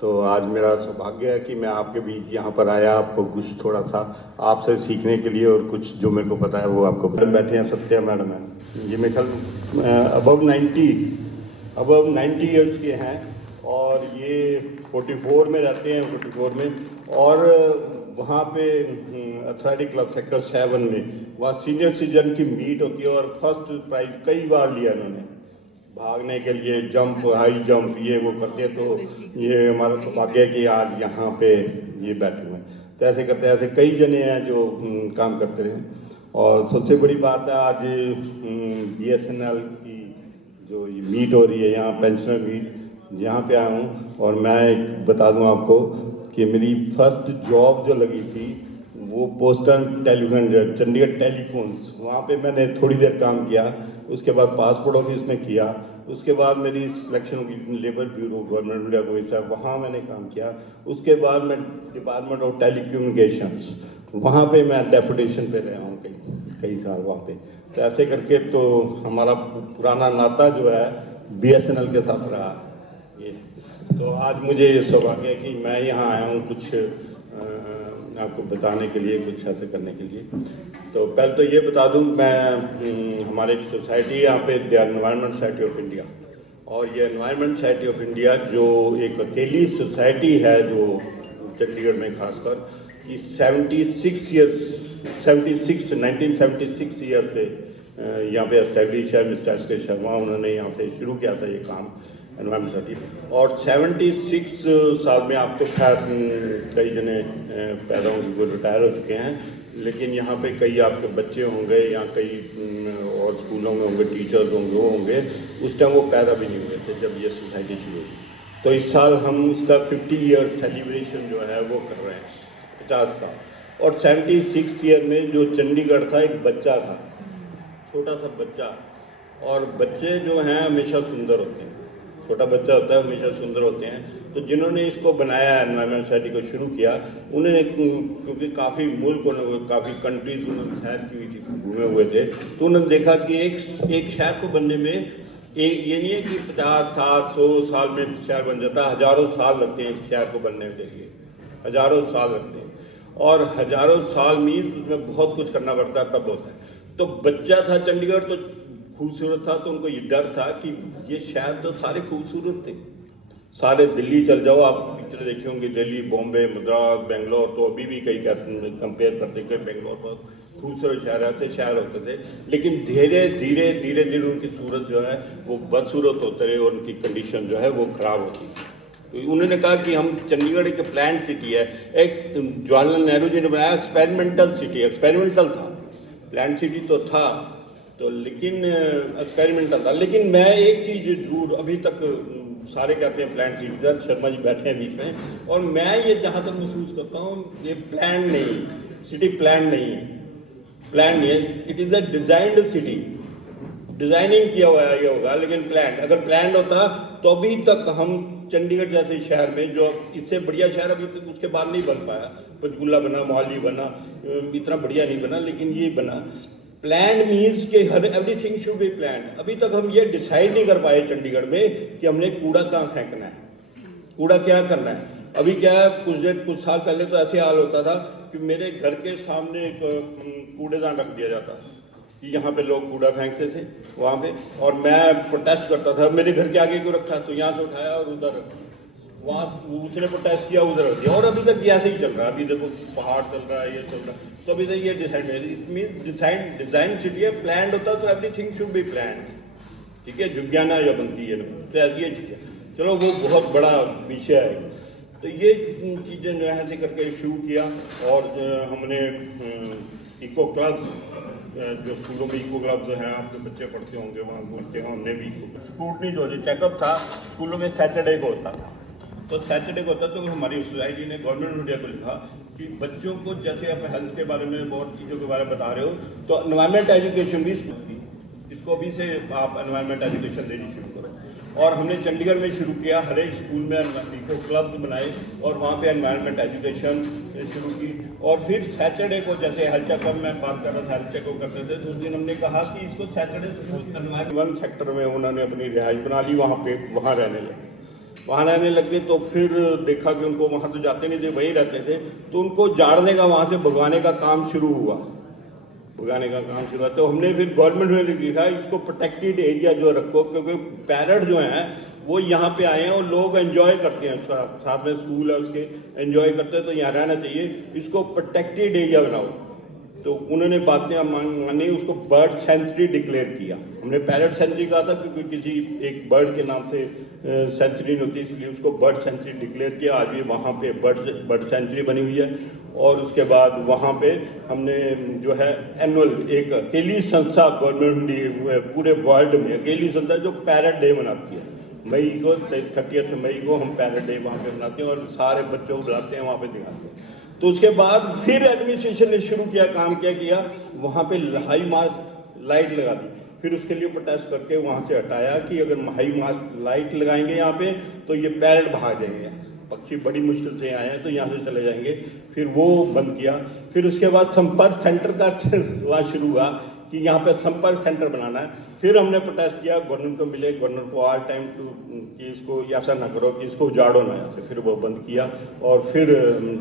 तो आज मेरा सौभाग्य है कि मैं आपके बीच यहाँ पर आया, आपको कुछ थोड़ा सा आपसे सीखने के लिए और कुछ जो मेरे को पता है वो आपको। बैठे हैं सत्या मैडम है, ये मेरे ख्याल अबव 90 ईयर्स के हैं और ये 44 में रहते हैं, 44 में, और वहाँ पे एथलेटिक क्लब सेक्टर 7 में वहाँ सीनियर सिटीजन की मीट होती है और फर्स्ट प्राइज कई बार लिया इन्होंने, भागने के लिए जंप, हाई जंप, ये वो करते। तो ये हमारा सौभाग्य है कि आज यहाँ पे ये बैठे हुए हैं। तो ऐसे करते ऐसे कई जने हैं जो काम करते रहे। और सबसे बड़ी बात है आज BSNL की जो ये मीट हो रही है यहाँ, पेंशनर मीट, यहाँ पे आया हूँ। और मैं एक बता दूँ आपको कि मेरी फर्स्ट जॉब जो लगी थी वो पोस्टल टेलीफोन, चंडीगढ़ टेलीफोन्स, वहाँ पे मैंने थोड़ी देर काम किया। उसके बाद पासपोर्ट ऑफिस में किया, उसके बाद मेरी सिलेक्शन हुई लेबर ब्यूरो गवर्नमेंट इंडिया को, हिस्सा वहाँ मैंने काम किया। उसके बाद मैं डिपार्टमेंट ऑफ टेलीकम्युनिकेशंस, वहाँ पे मैं डेपुटेशन पे रहा हूँ कई साल वहाँ पे। तो ऐसे करके तो हमारा पुराना नाता जो है BSNL के साथ रहा ये। तो आज मुझे ये सौभाग्य है कि मैं यहाँ आया हूँ कुछ आपको बताने के लिए, कुछ ऐसे करने के लिए। तो पहले तो ये बता दूं, मैं हमारे एक सोसाइटी यहाँ पे the environment society of India, और ये एनवायरनमेंट सोसाइटी ऑफ इंडिया जो एक अकेली सोसाइटी है जो चंडीगढ़ में खासकर, कि 1976 ईयर से यहाँ पे एस्टेब्लिश है। Mister SK. शर्मा उन्होंने यहाँ से शुरू किया था ये काम एनवायरमेंट सोसाइटी, और 76 साल में आप तो खैर कई जने पैदा होंगे, वो रिटायर हो चुके हैं, लेकिन यहाँ पे कई आपके बच्चे होंगे या कई और स्कूलों में होंगे, टीचर्स होंगे, वो होंगे, उस टाइम वो पैदा भी नहीं हुए थे जब ये सोसाइटी शुरू हुई। तो इस साल हम उसका 50 ईयर सेलिब्रेशन जो है वो कर रहे हैं, 50 साल। और 76 ईयर में जो चंडीगढ़ था, एक बच्चा था, छोटा सा बच्चा, और बच्चे जो हैं हमेशा सुंदर होते हैं, छोटा बच्चा होता है हमेशा सुंदर होते हैं। तो जिन्होंने इसको बनाया, एनवायरनमेंट सोसाइटी को शुरू किया, उन्होंने, क्योंकि काफ़ी मुल्क, काफ़ी कंट्रीज उन्होंने सैर की हुई थी, घूमे हुए थे, तो उन्होंने देखा कि एक शहर को बनने में ये नहीं है कि 50 साल 100 साल में शहर बन जाता है, हज़ारों साल लगते हैं एक शहर को बनने के लिए, हज़ारों साल लगते हैं, और हज़ारों साल मीन्स उसमें बहुत कुछ करना पड़ता है, तब होता है। तो बच्चा था चंडीगढ़, तो खूबसूरत था, तो उनको ये डर था कि ये शहर तो सारे खूबसूरत थे, सारे दिल्ली चल जाओ, आप पिक्चर देखे होंगे, दिल्ली, बॉम्बे, मद्रास, बेंगलोर, तो अभी भी कई कंपेयर करते हैं, बेंगलोर बहुत खूबसूरत शहर, ऐसे शहर होते थे। लेकिन धीरे धीरे उनकी सूरत जो है वो बदसूरत होते रहे और उनकी कंडीशन जो है वो खराब होती। तो उन्होंने कहा कि हम चंडीगढ़ एक प्लान सिटी है, एक जवाहरलाल नेहरू जी ने बनाया एक्सपेरिमेंटल सिटी, एक्सपेरिमेंटल था, प्लान सिटी तो था तो, लेकिन एक्सपेरिमेंटल था। लेकिन मैं एक चीज़ जरूर, अभी तक सारे कहते हैं प्लान सिटी था, शर्मा जी बैठे हैं बीच में, और मैं ये जहाँ तक महसूस करता हूँ, ये प्लान नहीं, सिटी प्लान नहीं है, प्लान नहीं है, it is a designed city, designing किया हुआ है ये होगा, लेकिन प्लान, अगर प्लान होता तो अभी तक हम चंडीगढ़ जैसे शहर में, जो इससे बढ़िया शहर अभी तक उसके बाद नहीं बन पाया, पंचकुला बना, मोहाली बना, इतना बढ़िया नहीं बना, लेकिन ये बना। प्लान मीन्स के her everything should be plan. अभी तक हम ये डिसाइड नहीं कर पाए चंडीगढ़ में कि हमने कूड़ा कहाँ फेंकना है, कूड़ा क्या करना है। अभी क्या है, कुछ साल पहले तो ऐसे हाल होता था कि मेरे घर के सामने एक कूड़ेदान रख दिया जाता कि यहाँ पे लोग कूड़ा फेंकते थे वहाँ पे, और मैं प्रोटेस्ट करता था, मेरे घर के आगे क्यों रखा, तो यहाँ से उठाया और उधर वहाँ उसने प्रोटेस्ट किया, उधर रख दिया, और अभी तक ऐसे ही चल रहा है। अभी देखो पहाड़ चल रहा है, ये चल रहा है, तो अभी तक ये डिसाइड है, इट मीन डिजाइन सिटी है, प्लान होता तो एवरीथिंग शुड बी प्लान, ठीक है, जुग्याना या बनती है, तो ये चीज़ें, चलो वो बहुत बड़ा विषय है। तो ये चीज़ें जो है ऐसे करके शुरू किया, और हमने इको क्लब्स, जो स्कूलों में इको क्लब्स हैं, आपके बच्चे पढ़ते होंगे वहाँ बोलते हैं, हमने भी स्कूटनी जो चेकअप था स्कूलों में सैटरडे को होता था, तो सैटरडे को होता, तो हमारी सोसाइटी ने गवर्नमेंट ऑफ इंडिया को लिखा कि बच्चों को, जैसे आप हेल्थ के बारे में बहुत चीज़ों के बारे में बता रहे हो, तो एनवायरमेंट एजुकेशन भी स्कूल की, इसको अभी से आप एनवायरनमेंट एजुकेशन देनी शुरू करो। और हमने चंडीगढ़ में शुरू किया, हर एक स्कूल में इको क्लब्स बनाए और वहाँ पे एनवायरनमेंट एजुकेशन शुरू की। और फिर सैटरडे को, जैसे हेल्थ चेकअप में बात कर रहा था, हेल्थ चेकअप करते थे, तो उस दिन हमने कहा कि इसको सैटरडे स्कूल वन सेक्टर में उन्होंने अपनी रिहाइश बना ली, वहाँ रहने लगे। वहाँ रहने लगे तो फिर देखा कि उनको वहाँ तो जाते नहीं थे, वहीं रहते थे, तो उनको झाड़ने का, वहाँ से भगवाने का काम शुरू हुआ। तो हमने फिर गवर्नमेंट में लिखा इसको प्रोटेक्टेड एरिया जो रखो, क्योंकि पैरट जो हैं वो यहाँ पे आए हैं और लोग एंजॉय करते हैं, साथ में स्कूल है उसके, एंजॉय करते हैं, तो यहाँ रहना चाहिए, इसको प्रोटेक्टेड एरिया बनाओ। तो उन्होंने बातें मानी, उसको बर्ड सेंचुरी डिक्लेयर किया। हमने पैरट सेंचुरी कहा था क्योंकि किसी एक बर्ड के नाम से सेंचुरी नहीं होती, इसलिए उसको बर्ड सेंचुरी डिक्लेयर किया। आज भी वहाँ पे बर्ड सेंचुरी बनी हुई है। और उसके बाद वहाँ पे हमने जो है एनुअल एक अकेली संस्था गवर्नमेंट पूरे वर्ल्ड में अकेली संस्था जो पैरट डे मनाती है, मई को 30 मई को हम पैरट डे वहाँ पे मनाते हैं और सारे बच्चों को बुलाते हैं, वहाँ पे दिखाते हैं। तो उसके बाद फिर एडमिनिस्ट्रेशन ने शुरू किया, काम क्या किया, वहाँ पे हाई मास्ट लाइट लगा दी। फिर उसके लिए प्रोटेस्ट करके वहाँ से हटाया कि अगर हाई मास्ट लाइट लगाएंगे यहाँ पे तो ये पैरट भाग जाएंगे, पक्षी बड़ी मुश्किल से आए हैं तो यहाँ से चले जाएंगे। फिर वो बंद किया। फिर उसके बाद संपर्क सेंटर का वहाँ शुरू हुआ कि यहाँ पे संपर्क सेंटर बनाना है। फिर हमने प्रोटेस्ट किया, गवर्नमेंट को मिले, गवर्नमेंट को ऑल टाइम टू कि इसको ऐसा ना करो कि इसको उजाड़ो ना यहाँ से। फिर वो बंद किया और फिर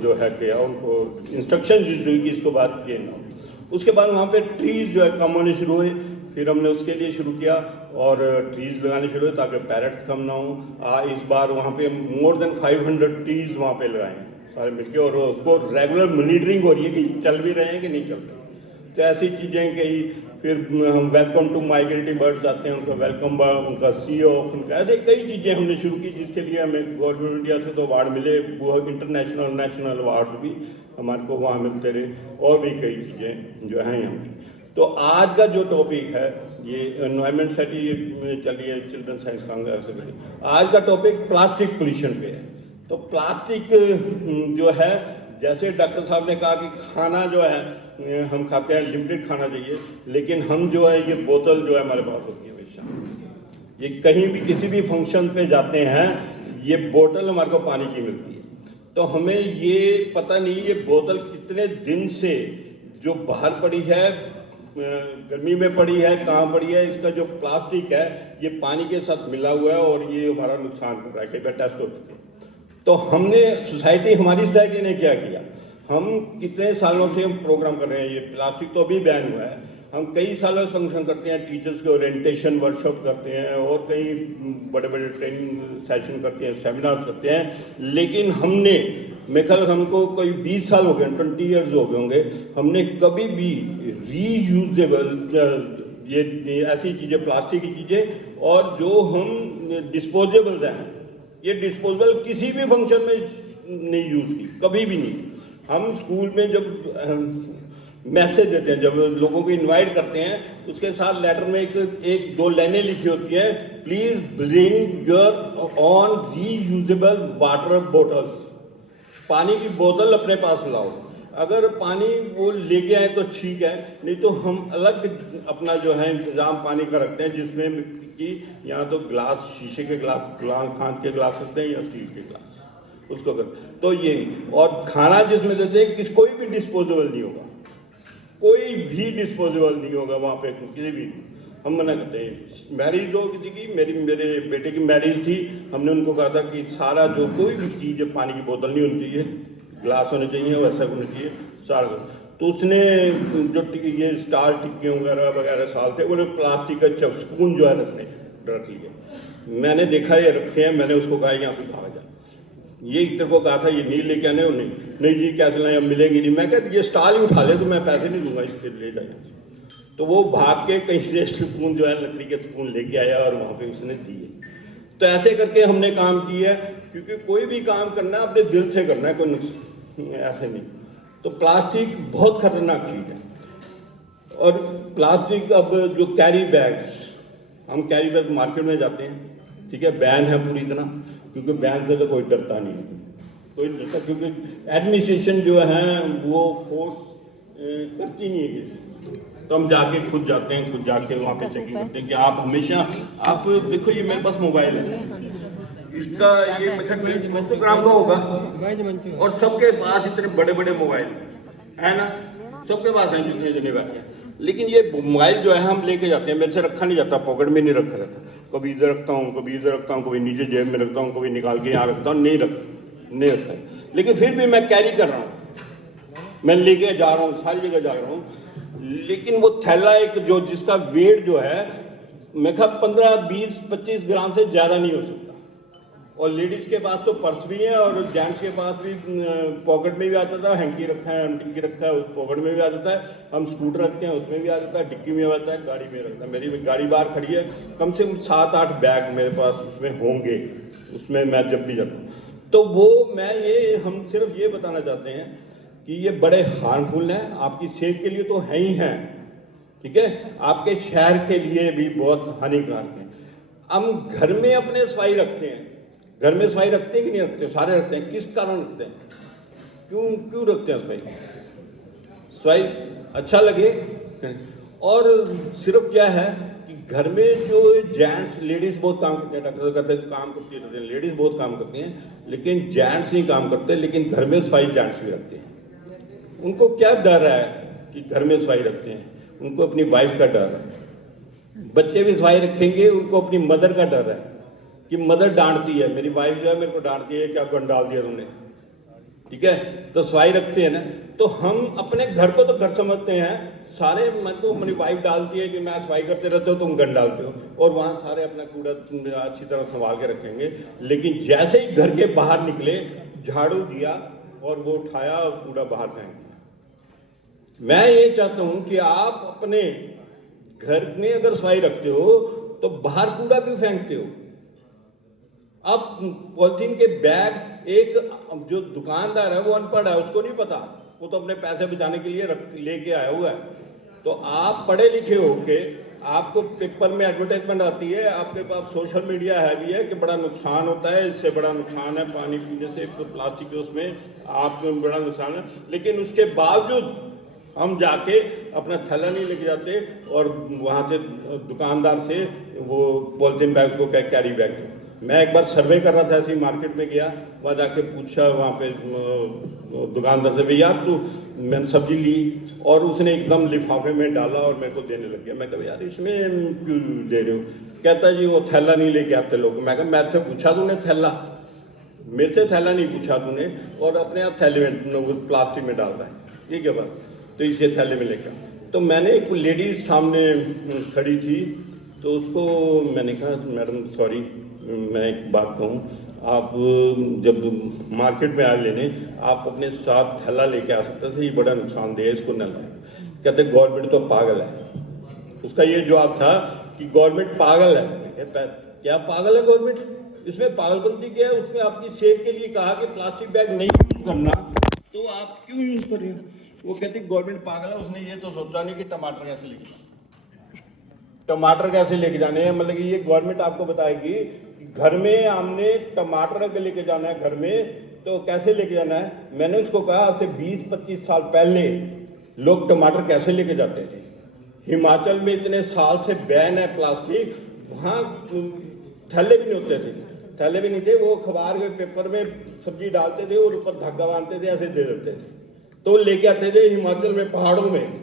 जो है किया, उनको इंस्ट्रक्शन हुई कि इसको बात किए ना। उसके बाद वहाँ पे ट्रीज जो है कम होने शुरू हुए, फिर हमने उसके लिए शुरू किया और ट्रीज लगाने शुरू हुए ताकि पैरट्स कम ना हो। इस बार वहाँ पे मोर देन 500 ट्रीज वहाँ पे लगाए सारे मिलके, और उसको रेगुलर मॉनिटरिंग हो रही है कि चल भी रहे हैं कि नहीं चल रहे। तो ऐसी चीज़ें कई, फिर हम वेलकम टू माइग्रेटिंग बर्ड्स आते हैं, उनका वेलकम, उनका सी ऑफ, उनका ऐसे कई चीज़ें हमने शुरू की जिसके लिए हमें गवर्नमेंट इंडिया से तो अवार्ड मिले, वो इंटरनेशनल नेशनल अवार्ड भी हमारे को वहाँ मिलते रहे, और भी कई चीज़ें जो हैं यहाँ की। तो आज का जो टॉपिक है ये एनवायरमेंट स्टडी चल रही है चिल्ड्रन साइंस कांग्रेस से। आज का टॉपिक प्लास्टिक पोल्यूशन पे है। तो प्लास्टिक जो है, जैसे डॉक्टर साहब ने कहा कि खाना जो है हम खाते हैं लिमिटेड खाना चाहिए, लेकिन हम जो है ये बोतल जो है हमारे पास होती है हमेशा, ये कहीं भी किसी भी फंक्शन पे जाते हैं ये बोतल हमारे को पानी की मिलती है। तो हमें ये पता नहीं ये बोतल कितने दिन से जो बाहर पड़ी है, गर्मी में पड़ी है, कहाँ पड़ी है, इसका जो प्लास्टिक है ये पानी के साथ मिला हुआ है और ये हमारा नुकसान कर रहा है। कई बार टेस्ट हो चुके हैं। तो हमने हमारी सोसाइटी ने क्या किया, हम कितने सालों से हम प्रोग्राम कर रहे हैं, ये प्लास्टिक तो अभी बैन हुआ है, हम कई सालों से फंक्शन करते हैं, टीचर्स के ओरिएंटेशन वर्कशॉप करते हैं और कई बड़े बड़े ट्रेनिंग सेशन करते हैं, सेमिनार्स करते हैं, लेकिन हमने मेरे ख्याल हमको कोई 20 साल हो गए, 20 ईयर्स हो गए होंगे, हमने कभी भी रीयूजेबल ये ऐसी चीज़ें, प्लास्टिक की चीज़ें और जो हम डिस्पोजेबल्स हैं, ये डिस्पोजेबल किसी भी फंक्शन में नहीं यूज़ की, कभी भी नहीं। हम स्कूल में जब मैसेज देते हैं, जब लोगों को इनवाइट करते हैं, उसके साथ लेटर में एक दो लाइनें लिखी होती हैं, please bring your on reusable water bottles, पानी की बोतल अपने पास लाओ। अगर पानी वो लेके आए तो ठीक है, नहीं तो हम अलग अपना जो है इंतजाम पानी का रखते हैं, जिसमें कि यहाँ तो ग्लास, शीशे के ग्लास, कांच के ग्लास रखते हैं या स्टील के ग्लास, उसको कर। तो ये, और खाना जिसमें देते हैं कोई भी डिस्पोजेबल नहीं होगा, कोई भी डिस्पोजेबल नहीं होगा वहाँ पे, किसी भी। हम मना करते हैं। मैरिज हो किसी की, मेरे बेटे की मैरिज थी, हमने उनको कहा था कि सारा जो कोई भी चीज़ है, पानी की बोतल नहीं होनी चाहिए, ग्लास होने चाहिए, वैसा होना चाहिए सारा। तो उसने जो ये स्टार टिक्के वगैरह साल थे, उन्हें प्लास्टिक का स्पून जो है रख लिए। मैंने देखा ये रखे हैं, मैंने उसको कहा यहाँ से भाग जा, ये इधर को कहा था ये नहीं लेके आने, नहीं जी कैसे लाए, अब मिलेगी नहीं। मैं कहता ये स्टाल ही उठा ले तो मैं पैसे नहीं दूंगा, इसके ले जाए। तो वो भाग के कहीं से स्पून जो है लकड़ी के स्पून लेके आया और वहाँ पे उसने दिए। तो ऐसे करके हमने काम किया है, क्योंकि कोई भी काम करना है अपने दिल से करना है, कोई ऐसे नहीं। तो प्लास्टिक बहुत खतरनाक चीज़ है। और प्लास्टिक, अब जो कैरी बैग्स, हम कैरी बैग मार्केट में जाते हैं, ठीक है, बैन है पूरी तरह, क्योंकि बैन से तो कोई डरता नहीं है, कोई डरता, क्योंकि एडमिनिस्ट्रेशन जो है वो फोर्स करती नहीं है। तो हम जाके खुद जाते हैं, खुद जाके वहाँ पे चेकिंग करते हैं कि आप हमेशा आप देखो, ये मेरे पास मोबाइल है, इसका ये 200 ग्राम का होगा और सबके पास इतने बड़े बड़े मोबाइल है ना, सबके पास है जितने जने बैठे हैं। लेकिन ये मोबाइल जो है हम लेके जाते हैं, मेरे से रखा नहीं जाता, पॉकेट में नहीं रखा रहता, कभी इधर रखता हूँ, कभी इधर रखता हूँ, कभी नीचे जेब में रखता हूँ, कभी निकाल के यहाँ रखता हूँ, नहीं रखता। लेकिन फिर भी मैं कैरी कर रहा हूँ, मैं लेके जा रहा हूँ, सारी जगह जा रहा हूँ। लेकिन वो थैला एक जो जिसका वेट जो है मैं कहा 15, 20, 25 ग्राम से ज़्यादा नहीं हो सकता। और लेडीज़ के पास तो पर्स भी है और जेंट्स के पास भी पॉकेट में भी आ जाता है, हैंकी रखा है, टिक्की रखा है, उस पॉकेट में भी आ जाता है, हम स्कूटर रखते हैं उसमें भी आ जाता है, डिक्की में आ जाता है, गाड़ी में रखता है। मेरी गाड़ी बाहर खड़ी है, कम से कम 7-8 बैग मेरे पास उसमें होंगे, उसमें मैं जब भी जाता हूँ। तो वो हम सिर्फ ये बताना चाहते हैं कि ये बड़े हार्मफुल हैं, आपकी सेहत के लिए तो है ही हैं, ठीक है, आपके शहर के लिए भी बहुत हानिकारक हैं। हम घर में अपने सफाई रखते हैं, घर में सफाई रखते हैं कि नहीं रखते? सारे रखते हैं। किस कारण रखते हैं? क्यों रखते हैं सफाई अच्छा लगे। और सिर्फ क्या है कि घर में जो जेंट्स, लेडीज बहुत काम करते हैं, डॉक्टर कहते हैं काम करती रहते हैं, लेडीज बहुत काम करती हैं, लेकिन जेंट्स ही काम करते हैं, लेकिन घर में सफाई जेंट्स भी रखते हैं। उनको क्या डर है कि घर में सफाई रखते हैं? उनको अपनी वाइफ का डर है। बच्चे भी सफाई रखेंगे, उनको अपनी मदर का डर है कि मदर डांटती है, मेरी वाइफ जो है मेरे को डांटती है, क्या गंद डाल दिया तुमने, ठीक है, तो सफाई रखते हैं ना। तो हम अपने घर को तो घर समझते हैं, सारे मन को मेरी वाइफ डालती है कि मैं सफाई करते रहते हो, तुम गंद डालते हो, और वहाँ सारे अपना कूड़ा अच्छी तरह संभाल के रखेंगे। लेकिन जैसे ही घर के बाहर निकले, झाड़ू दिया और वो उठाया और कूड़ा बाहर फेंक दिया। मैं ये चाहता हूँ कि आप अपने घर में अगर सफाई रखते हो तो बाहर कूड़ा क्यों फेंकते हो? अब पॉलिथीन के बैग, एक जो दुकानदार है वो अनपढ़ है, उसको नहीं पता, वो तो अपने पैसे बचाने के लिए लेके आया हुआ है। तो आप पढ़े लिखे हो के आपको पेपर में एडवर्टाइजमेंट आती है, आपके पास सोशल मीडिया है भी है कि बड़ा नुकसान होता है, इससे बड़ा नुकसान है पानी पीने से, तो प्लास्टिक के उसमें आपको बड़ा नुकसान है। लेकिन उसके बावजूद हम जाके अपना थैला नहीं लेके जाते और वहाँ से दुकानदार से वो पॉलिथीन बैग को कैरी बैग। मैं एक बार सर्वे कर रहा था, ऐसे ही मार्केट में गया, वहाँ जाके पूछा वहाँ पे दुकानदार से, भैया तू, मैंने सब्जी ली और उसने एकदम लिफाफे में डाला और मेरे को देने लग गया। मैं कहा यार इसमें क्यों दे रहे हो? कहता जी वो थैला नहीं लेके आते लोग। मैं कहा मेरे से पूछा तूने थैला? मेरे से थैला नहीं पूछा तूने, और अपने आप थैले में प्लास्टिक में डाल रहा है, ये क्या बात? तो इसे थैले में लेकर, तो मैंने एक लेडीज सामने खड़ी थी, तो उसको मैंने कहा मैडम सॉरी, मैं एक बात कहूँ, आप जब मार्केट में आए लेने, आप अपने साथ थैला लेके आ सकते थे, ये बड़ा नुकसानदेह है, इसको न लाए। कहते गवर्नमेंट तो पागल है। उसका ये जवाब था कि गवर्नमेंट पागल है। क्या पागल है गवर्नमेंट? इसमें पागलपंती क्या है? उसने आपकी सेहत के लिए कहा कि प्लास्टिक बैग नहीं यूज करना, तो आप क्यों यूज कर रहे हो? वो कहती गवर्नमेंट पागल है, उसने ये तो सोचा नहीं कि टमाटर कैसे लेके जाने, टमाटर कैसे लेके जाने हैं। मतलब कि ये गवर्नमेंट आपको बताएगी कि घर में हमने टमाटर अगर लेके जाना है घर में तो कैसे लेके जाना है। मैंने उसको कहा आज से 20-25 साल पहले लोग टमाटर कैसे लेके जाते थे। हिमाचल में इतने साल से बैन है प्लास्टिक, वहाँ थैले भी नहीं होते थे, थैले भी नहीं थे, वो अखबार के पेपर में सब्जी डालते थे और ऊपर धागा बांधते थे, ऐसे दे देते थे, तो लेके आते थे हिमाचल में पहाड़ों में।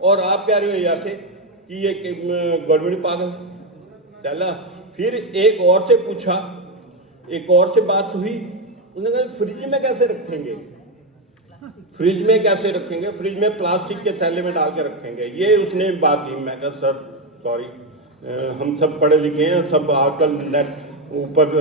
और आप कह रहे हो यहाँ से कि ये गवर्नमेंट पागल चला। फिर एक और से पूछा, एक और से बात हुई, उन्होंने कहा फ्रिज में कैसे रखेंगे, फ्रिज में कैसे रखेंगे, फ्रिज में प्लास्टिक के थैले में डाल के रखेंगे, ये उसने बात की। मैं कहा सर सॉरी, हम सब पढ़े लिखे हैं, सब आजकल नेट ऊपर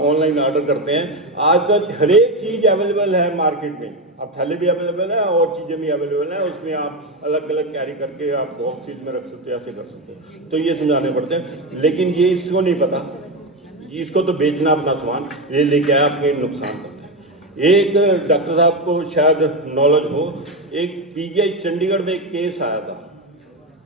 ऑनलाइन ऑर्डर करते हैं, आजकल हर एक चीज़ अवेलेबल है मार्केट में, अब थैले भी अवेलेबल है और चीज़ें भी अवेलेबल है, उसमें आप अलग अलग कैरी करके आप बॉक्स में रख सकते हो, ऐसे कर सकते हो। तो ये समझाने पड़ते हैं, लेकिन ये इसको नहीं पता, इसको तो बेचना अपना सामान, ये लेके आया अपने नुकसान करता है। एक डॉक्टर साहब को शायद नॉलेज हो, एक पीजीआई चंडीगढ़ में एक केस आया था,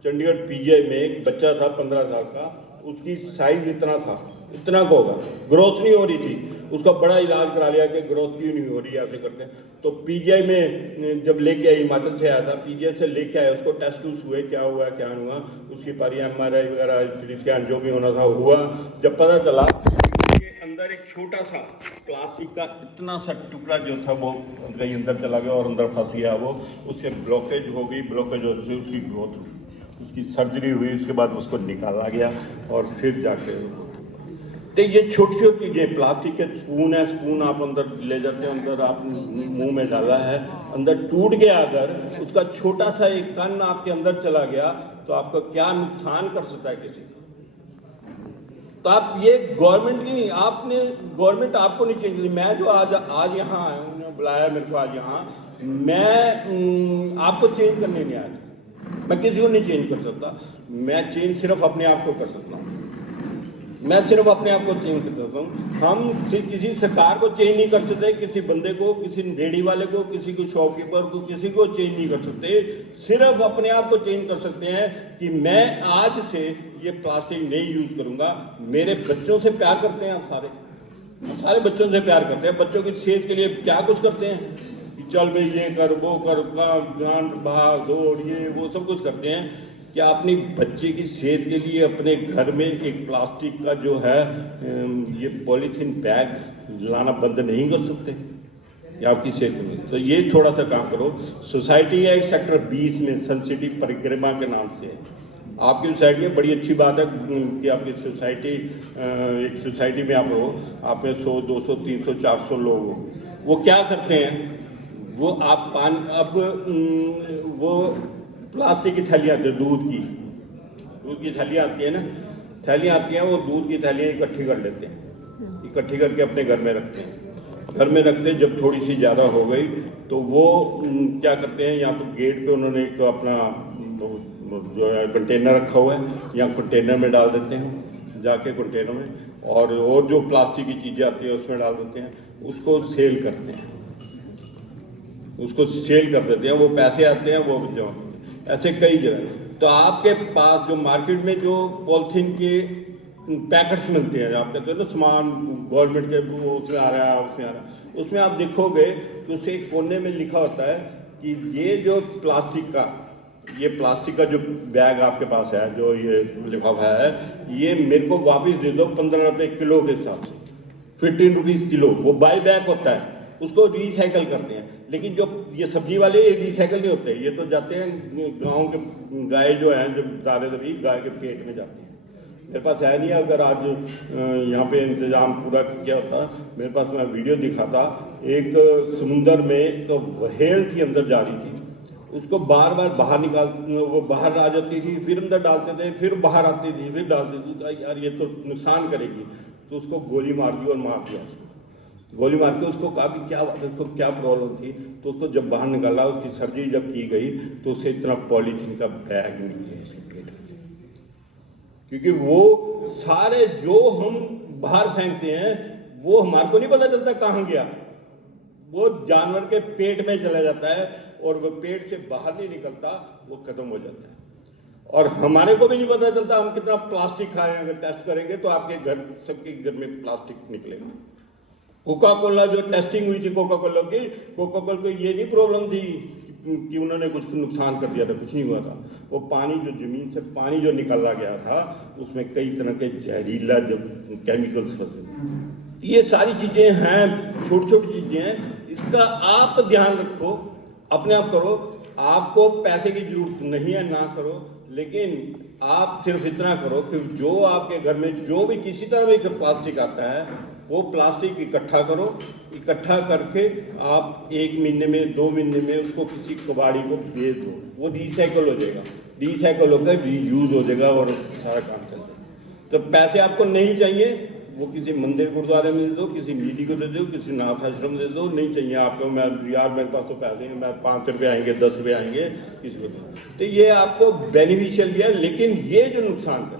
चंडीगढ़ पीजीआई में एक बच्चा था 15 साल का, उसकी साइज इतना था, इतना को होगा, ग्रोथ नहीं हो रही थी, उसका बड़ा इलाज करा लिया कि ग्रोथ क्यों नहीं हो रही है ऐसे करके। तो पीजीआई में जब लेके आए, हिमाचल से आया था, पीजीआई से लेके आए, उसको टेस्ट हुए क्या हुआ क्या नहीं हुआ, उसकी पारी MRI वगैरह सिटी स्कैन जो भी होना था हुआ। जब पता चला के अंदर एक छोटा सा प्लास्टिक का इतना सा टुकड़ा जो था वो कहीं अंदर चला गया और अंदर फंस गया, वो उससे ब्लॉकेज हो गई, ब्लॉकेज होने से उसकी ग्रोथ हुई, उसकी सर्जरी हुई, उसके बाद उसको निकाला गया और फिर जाके। तो ये छोटी छोटी चीज़ें, प्लास्टिक के स्पून है, स्पून आप अंदर ले जाते हैं, अंदर आप मुंह में डाला है, अंदर टूट गया, अगर उसका छोटा सा एक कण आपके अंदर चला गया तो आपका क्या नुकसान कर सकता है किसी को। तो आप ये गवर्नमेंट की नहीं, आपने गवर्नमेंट आपको नहीं चेंज की। मैं जो आज यहाँ आया हूँ, उन्होंने बुलाया मेरे को आज यहाँ, मैं आपको चेंज करने नहीं आया, मैं किसी को नहीं चेंज कर सकता। मैं चेंज सिर्फ अपने आप को कर सकता हूँ, मैं सिर्फ अपने आप को चेंज कर सकता हूँ। हम किसी सरकार को चेंज नहीं कर सकते, किसी बंदे को, किसी रेडी वाले को, किसी को शॉपकीपर को, किसी को चेंज नहीं कर सकते। सिर्फ अपने आप को चेंज कर सकते हैं कि मैं आज से ये प्लास्टिक नहीं यूज करूंगा। मेरे बच्चों से प्यार करते हैं आप सारे बच्चों से प्यार करते हैं, बच्चों की सेहत के लिए क्या कुछ करते हैं कि चल भाई ये कर वो कर, जान भाग दौड़, ये वो सब कुछ करते हैं। क्या अपनी बच्चे की सेहत के लिए अपने घर में एक प्लास्टिक का जो है ये पॉलीथीन बैग लाना बंद नहीं कर सकते या आपकी सेहत में? तो ये थोड़ा सा काम करो। सोसाइटी है एक सेक्टर 20 में, सन सिटी परिक्रमा के नाम से है आपकी सोसाइटी है। बड़ी अच्छी बात है कि आपकी सोसाइटी, एक सोसाइटी में आप रहो, आप में 100, 200, 300, 400 लोग हो। वो क्या करते हैं, वो आप वो प्लास्टिक की थैलियाँ आती है, दूध की थैलियाँ आती है ना, थैलियाँ आती हैं, वो दूध की थैलियाँ इकट्ठी कर लेते हैं, इकट्ठी करके अपने घर में रखते हैं। घर में रखते जब थोड़ी सी ज़्यादा हो गई तो वो क्या करते हैं, यहाँ तो गेट पे उन्होंने एक अपना जो है कंटेनर रखा हुआ है, या कंटेनर में डाल देते हैं जाके कंटेनर में, और जो प्लास्टिक की चीज़ें आती है उसमें डाल देते हैं, उसको सेल करते हैं, उसको सेल कर देते हैं, वो पैसे आते हैं, वो जमा, ऐसे कई जगह। तो आपके पास जो मार्केट में जो पॉलिथीन के पैकेट्स मिलते हैं, आप कहते हो ना सामान गवर्नमेंट के, वो उसमें आ रहा है, उसमें आ रहा है, उसमें आप देखोगे तो उसे एक कोने में लिखा होता है कि ये जो प्लास्टिक का जो बैग आपके पास है, जो ये लिफाफा है, ये मेरे को वापस दे दो 15 रुपये किलो के हिसाब से, 15 रुपीज़ किलो। वो बाई बैग होता है, उसको रिसाइकल करते हैं। लेकिन जो ये सब्जी वाले रिसाइकल नहीं होते, ये तो जाते हैं गाँव के, गाय जो हैं जो दारे दबी गाय के पेट में जाते हैं। मेरे पास है नहीं, अगर आज यहाँ पे इंतज़ाम पूरा किया होता, मेरे पास मैं वीडियो दिखाता। एक समुंदर में तो व्हेल थी, अंदर जा रही थी, उसको बार बार बाहर निकाल, वो बाहर आ जाती थी, फिर अंदर डालते थे, फिर बाहर आती थी, फिर डालती थी, यार ये तो नुकसान करेगी, तो उसको गोली मार दी और मार दिया। गोली मार के उसको कहा कि क्या बात है, उसको क्या प्रॉब्लम थी, तो उसको जब बाहर निकाला, उसकी सर्जरी जब की गई तो उसे इतना पॉलीथीन का बैग मिल गया, क्योंकि वो सारे जो हम बाहर फेंकते हैं वो हमारे को नहीं पता चलता कहाँ गया, वो जानवर के पेट में चला जाता है और वो पेट से बाहर नहीं निकलता, वो खत्म हो जाता है। और हमारे को भी नहीं पता चलता हम कितना प्लास्टिक खाए। अगर टेस्ट करेंगे तो आपके घर, सबके घर में प्लास्टिक निकलेगा। कोका कोला जो टेस्टिंग हुई थी कोका कोला की, कोका कोला को ये नहीं प्रॉब्लम थी कि उन्होंने कुछ नुकसान कर दिया था, कुछ नहीं हुआ था। वो पानी जो जमीन से पानी जो निकाला गया था, उसमें कई तरह के जहरीला जब केमिकल्स फंसे। ये सारी चीज़ें हैं, छोटी छोटी चीज़ें हैं, इसका आप ध्यान रखो, अपने आप करो। आपको पैसे की जरूरत नहीं है, ना करो, लेकिन आप सिर्फ इतना करो कि जो आपके घर में जो भी किसी तरह का प्लास्टिक आता है, वो प्लास्टिक इकट्ठा करो। इकट्ठा करके आप 1 महीने में, 2 महीने में उसको किसी कबाड़ी को बेच दो, वो रिसाइकल हो जाएगा, रिसाइकल होकर रीयूज हो जाएगा और सारा काम चल जाएगा। तो पैसे आपको नहीं चाहिए, वो किसी मंदिर गुरुद्वारे में दे दो, किसी नीति को दे दो, किसी नाथ आश्रम दे दो, नहीं चाहिए आपको। मैं यार मेरे पास तो पैसे हैं, मैं 5 रुपये आएंगे, 10 रुपये आएंगे, किसी को दो। तो ये आपको बेनिफिशियल है, लेकिन ये जो नुकसान करे,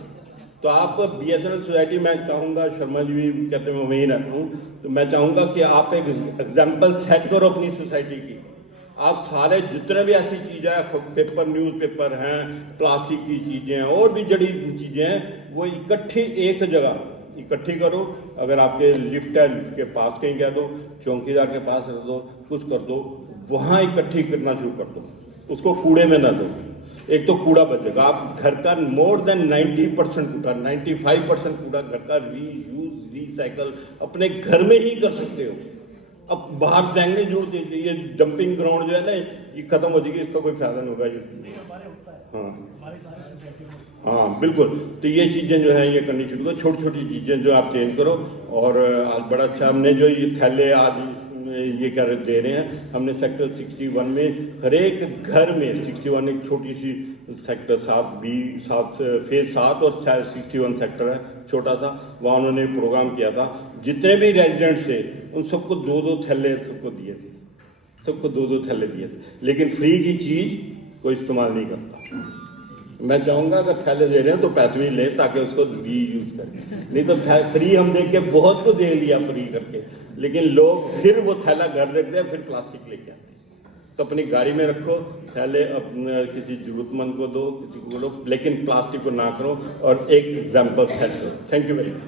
तो आप BSNL सोसाइटी, मैं चाहूँगा, शर्मा जी भी कहते हैं मैं वहीं रहता हूँ, तो मैं चाहूँगा कि आप एक एग्जाम्पल सेट करो अपनी सोसाइटी की। आप सारे जितने भी ऐसी चीज़ें हैं, पेपर, न्यूज़पेपर हैं, प्लास्टिक की चीज़ें हैं, और भी जड़ी चीज़ें हैं, वो इकट्ठी एक जगह इकट्ठी करो। अगर आपके लिफ्ट है, लिफ्ट के पास कहीं कह दो, चौकीदार के पास रख दो, कुछ कर दो, वहाँ इकट्ठी करना शुरू कर दो, उसको कूड़े में ना दो। एक तो कूड़ा बचेगा, आप घर का मोर देन 90% कूड़ा, 95% कूड़ा घर का रीयूज रीसाइकल अपने घर में ही कर सकते हो। अब बाहर फेंकने जोड़ दीजिए, ये डंपिंग ग्राउंड जो है ना, ये खत्म हो जाएगी, इसका कोई फायदा नहीं होगा। हाँ बिल्कुल, तो ये चीज़ें जो है ये करनी शुरू करो, छोटी छोटी चीज़ें जो आप चेंज करो। और आज बड़ा अच्छा हमने जो ये थैले आज ये क्या दे रहे हैं, हमने सेक्टर 61 में हर एक घर में 61 एक छोटी सी सेक्टर 7 फेज 7 और 61 सेक्टर है छोटा सा, वहाँ उन्होंने प्रोग्राम किया था। जितने भी रेजिडेंट्स थे उन सबको 2-2 थैले सबको दिए थे, सबको 2-2 थैले दिए थे, लेकिन फ्री की चीज़ कोई इस्तेमाल नहीं करता। मैं चाहूँगा अगर थैले दे रहे हैं तो पैसे भी लें ताकि उसको भी यूज़ करें, नहीं तो फ्री हम देख के बहुत को दे लिया फ्री करके, लेकिन लोग फिर वो थैला घर रखते हैं, फिर प्लास्टिक लेके आते हैं। तो अपनी गाड़ी में रखो थैले, अपने किसी जरूरतमंद को दो, किसी को दो, लेकिन प्लास्टिक को ना करो। और एक एग्जाम्पल सेट करो। Thank you very much.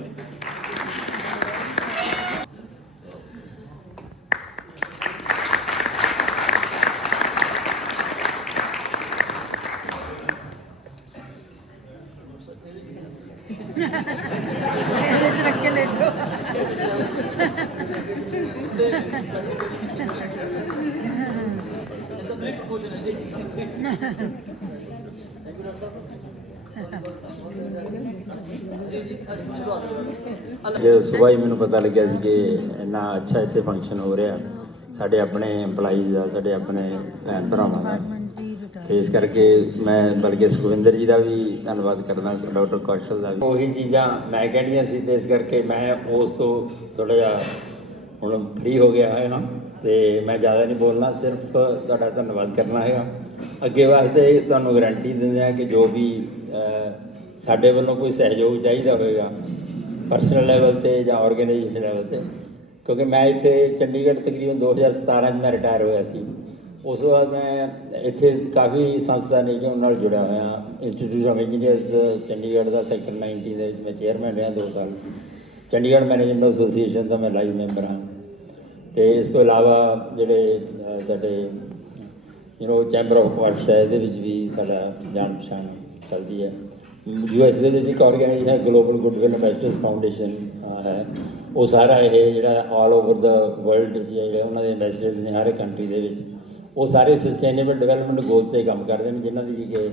ਜੇ ਸੁਬਾਹ ਹੀ ਮੈਨੂੰ ਪਤਾ ਲੱਗਿਆ ਸੀ ਕਿ ਇੰਨਾ ਅੱਛਾ ਇੱਥੇ ਫੰਕਸ਼ਨ ਹੋ ਰਿਹਾ ਸਾਡੇ ਆਪਣੇ EMPLOYEES ਦਾ, ਸਾਡੇ ਆਪਣੇ ਭੈਣ ਭਰਾਵਾਂ ਦਾ, ਤੇ ਇਸ ਕਰਕੇ ਮੈਂ ਬਲਕਿ ਸੁਖਵਿੰਦਰ ਜੀ ਦਾ ਵੀ ਧੰਨਵਾਦ ਕਰਦਾ, ਡਾਕਟਰ ਕੌਸ਼ਲ ਦਾ ਵੀ। ਉਹੀ ਚੀਜ਼ਾਂ ਮੈਂ ਕਹਿਣੀਆਂ ਸੀ ਤੇ ਇਸ ਕਰਕੇ ਮੈਂ ਉਸ ਤੋਂ ਥੋੜ੍ਹਾ ਜਿਹਾ ਹੁਣ ਫ੍ਰੀ ਹੋ ਗਿਆ ਹੈ ਨਾ, ਤੇ ਮੈਂ ਜ਼ਿਆਦਾ ਨਹੀਂ ਬੋਲਣਾ, ਸਿਰਫ ਤੁਹਾਡਾ ਧੰਨਵਾਦ ਕਰਨਾ ਹੈਗਾ। ਅੱਗੇ ਵਾਸਤੇ ਤੁਹਾਨੂੰ ਗਰੰਟੀ ਦਿੰਦੇ ਹਾਂ ਕਿ ਜੋ ਵੀ ਸਾਡੇ ਵੱਲੋਂ ਕੋਈ ਸਹਿਯੋਗ ਚਾਹੀਦਾ ਹੋਵੇਗਾ ਪਰਸਨਲ ਲੈਵਲ 'ਤੇ ਜਾਂ ਆਰਗੇਨਾਈਜੇਸ਼ਨ ਲੈਵਲ 'ਤੇ, ਕਿਉਂਕਿ ਮੈਂ ਇੱਥੇ ਚੰਡੀਗੜ੍ਹ ਤਕਰੀਬਨ 2017 'ਚ ਮੈਂ ਰਿਟਾਇਰ ਹੋਇਆ ਸੀ। ਉਸ ਤੋਂ ਬਾਅਦ ਮੈਂ ਇੱਥੇ ਕਾਫੀ ਸੰਸਥਾ ਨੇ ਉਹਨਾਂ ਨਾਲ ਜੁੜਿਆ ਹੋਇਆ। Institute of engineers Chandigarh the sector 19 ਦੇ ਵਿੱਚ ਮੈਂ ਚੇਅਰਮੈਨ ਰਿਹਾ 2 ਸਾਲ। ਚੰਡੀਗੜ੍ਹ ਮੈਨੇਜਮੈਂਟ ਐਸੋਸੀਏਸ਼ਨ ਦਾ ਮੈਂ ਲਾਈਵ ਮੈਂਬਰ ਹਾਂ। ਅਤੇ ਇਸ ਤੋਂ ਇਲਾਵਾ ਜਿਹੜੇ ਸਾਡੇ ਚੈਂਬਰ ਆਫ ਕਾਮਰਸ ਹੈ, ਇਹਦੇ ਵਿੱਚ ਵੀ ਸਾਡਾ ਜਾਣ ਪਛਾਣ ਚੱਲਦੀ ਹੈ। US ਦੇ ਵਿੱਚ ਇੱਕ ਆਰਗੇਨਾਈਜੇਸ਼ਨ ਹੈ ਗਲੋਬਲ ਗੁੱਡਵਿਲ ਇੰਵੈਸਟਰਸ ਫਾਊਂਡੇਸ਼ਨ ਹੈ। ਉਹ ਸਾਰਾ ਇਹ ਜਿਹੜਾ ਆਲ ਓਵਰ ਦਾ ਵਰਲਡ ਜਿਹੜੇ ਉਹਨਾਂ ਦੇ ਇਨਵੈਸਟਰਸ ਨੇ ਹਰ ਇੱਕ ਕੰਟਰੀ ਦੇ ਵਿੱਚ, ਉਹ ਸਾਰੇ ਸਸਟੇਨੇਬਲ ਡਿਵੈਲਪਮੈਂਟ ਗੋਲਸ 'ਤੇ ਕੰਮ ਕਰਦੇ ਨੇ, ਜਿਨ੍ਹਾਂ ਦੀ ਕਿ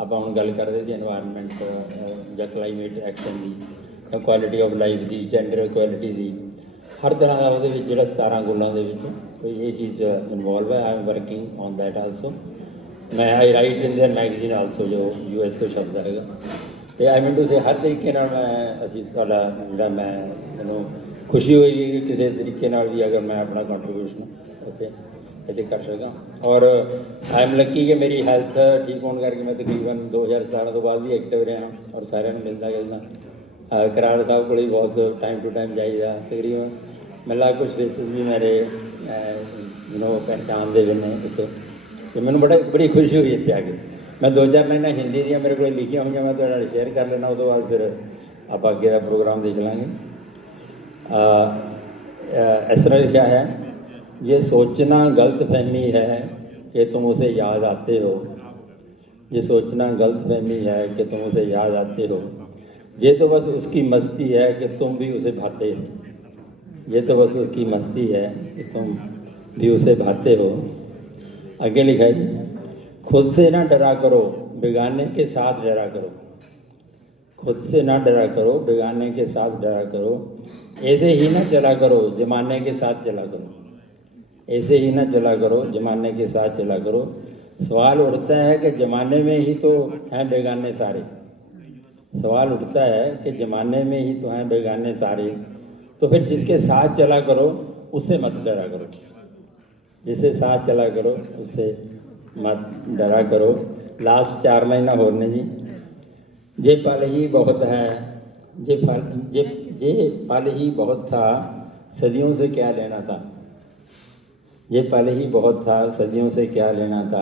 ਆਪਾਂ ਹੁਣ ਗੱਲ ਕਰਦੇ ਸੀ ਇਨਵਾਇਰਨਮੈਂਟ ਜਾਂ ਕਲਾਈਮੇਟ ਐਕਸ਼ਨ ਦੀ ਜਾਂ quality of life the, gender equality ਦੀ, ਹਰ ਤਰ੍ਹਾਂ ਦਾ ਉਹਦੇ ਵਿੱਚ ਜਿਹੜਾ 17 ਗੋਲਾਂ ਦੇ ਵਿੱਚ ਇਹ ਚੀਜ਼ ਇਨਵੋਲਵ ਹੈ। I am working on that also. ਮੈਂ I write in their magazine also, ਜੋ US ਤੋਂ ਸ਼ਬਦ ਹੈਗਾ। ਅਤੇ ਆਈ ਮੀਨ ਟੂ ਸੇ ਹਰ ਤਰੀਕੇ ਨਾਲ ਅਸੀਂ ਤੁਹਾਡਾ ਜਿਹੜਾ ਮੈਨੂੰ ਖੁਸ਼ੀ ਹੋਏਗੀ ਕਿ ਕਿਸੇ ਤਰੀਕੇ ਨਾਲ ਵੀ ਅਗਰ ਮੈਂ ਆਪਣਾ ਕੰਟਰੀਬਿਊਸ਼ਨ ਇੱਥੇ ਕਰ ਸਕਾਂ। ਔਰ ਆਈ ਐਮ ਲੱਕੀ ਕਿ ਮੇਰੀ ਹੈਲਥ ਠੀਕ ਹੋਣ ਕਰਕੇ ਮੈਂ ਤਕਰੀਬਨ 2017 ਤੋਂ ਬਾਅਦ ਵੀ ਐਕਟਿਵ ਰਿਹਾ ਔਰ ਸਾਰਿਆਂ ਨੂੰ ਮਿਲਦਾ ਗਿਲਦਾ। ਕਰਾੜ ਸਾਹਿਬ ਕੋਲ ਬਹੁਤ ਟਾਈਮ ਟੂ ਟਾਈਮ ਜਾਈਦਾ, ਤਕਰੀਬਨ ਮੈਨੂੰ ਲੱਗਦਾ ਕੁਛ ਫੇਸਿਸ ਵੀ ਮੇਰੇ ਪਹਿਚਾਣ ਦੇ ਵੀ ਨੇ ਇੱਥੇ, ਅਤੇ ਮੈਨੂੰ ਬੜੀ ਖੁਸ਼ੀ ਹੋਈ ਇੱਥੇ ਆ ਕੇ। ਮੈਂ 2-4 ਲਾਈਨਾਂ ਹਿੰਦੀ ਦੀਆਂ ਮੇਰੇ ਕੋਲ ਲਿਖੀਆਂ ਹੋਈਆਂ, ਮੈਂ ਤੁਹਾਡੇ ਨਾਲ ਸ਼ੇਅਰ ਕਰ ਲੈਣਾ, ਉਹ ਤੋਂ ਬਾਅਦ ਫਿਰ ਆਪਾਂ ਅੱਗੇ ਦਾ ਪ੍ਰੋਗਰਾਮ ਦੇਖ ਲਾਂਗੇ। ਇਸ ਤਰ੍ਹਾਂ ਲਿਖਿਆ ਹੈ, ये सोचना गलत फहमी है कि तुम उसे याद आते हो, ये सोचना गलत फहमी है कि तुम उसे याद आते हो, ये तो बस उसकी मस्ती है कि तुम भी उसे भाते हो, ये तो बस उसकी मस्ती है कि तुम भी उसे भाते हो। आगे लिखा है, खुद से ना डरा करो बेगाने के साथ डरा करो, खुद से ना डरा करो बेगाने के साथ डरा करो, ऐसे ही ना चला करो जमाने के साथ चला करो, ऐसे ही ना चला करो जमाने के साथ चला करो। सवाल उठता है कि ज़माने में ही तो हैं बेगाने सारे, सवाल उठता है कि ज़माने में ही तो हैं बेगाने सारे, तो फिर जिसके साथ चला करो उससे मत डरा करो, जिससे साथ चला करो उससे मत डरा करो। लास्ट 4 लाइना होर ने जी। जे पल ही बहुत है, जे पल ही बहुत था, सदियों से क्या लेना था, ये पल ही बहुत था सदियों से क्या लेना था,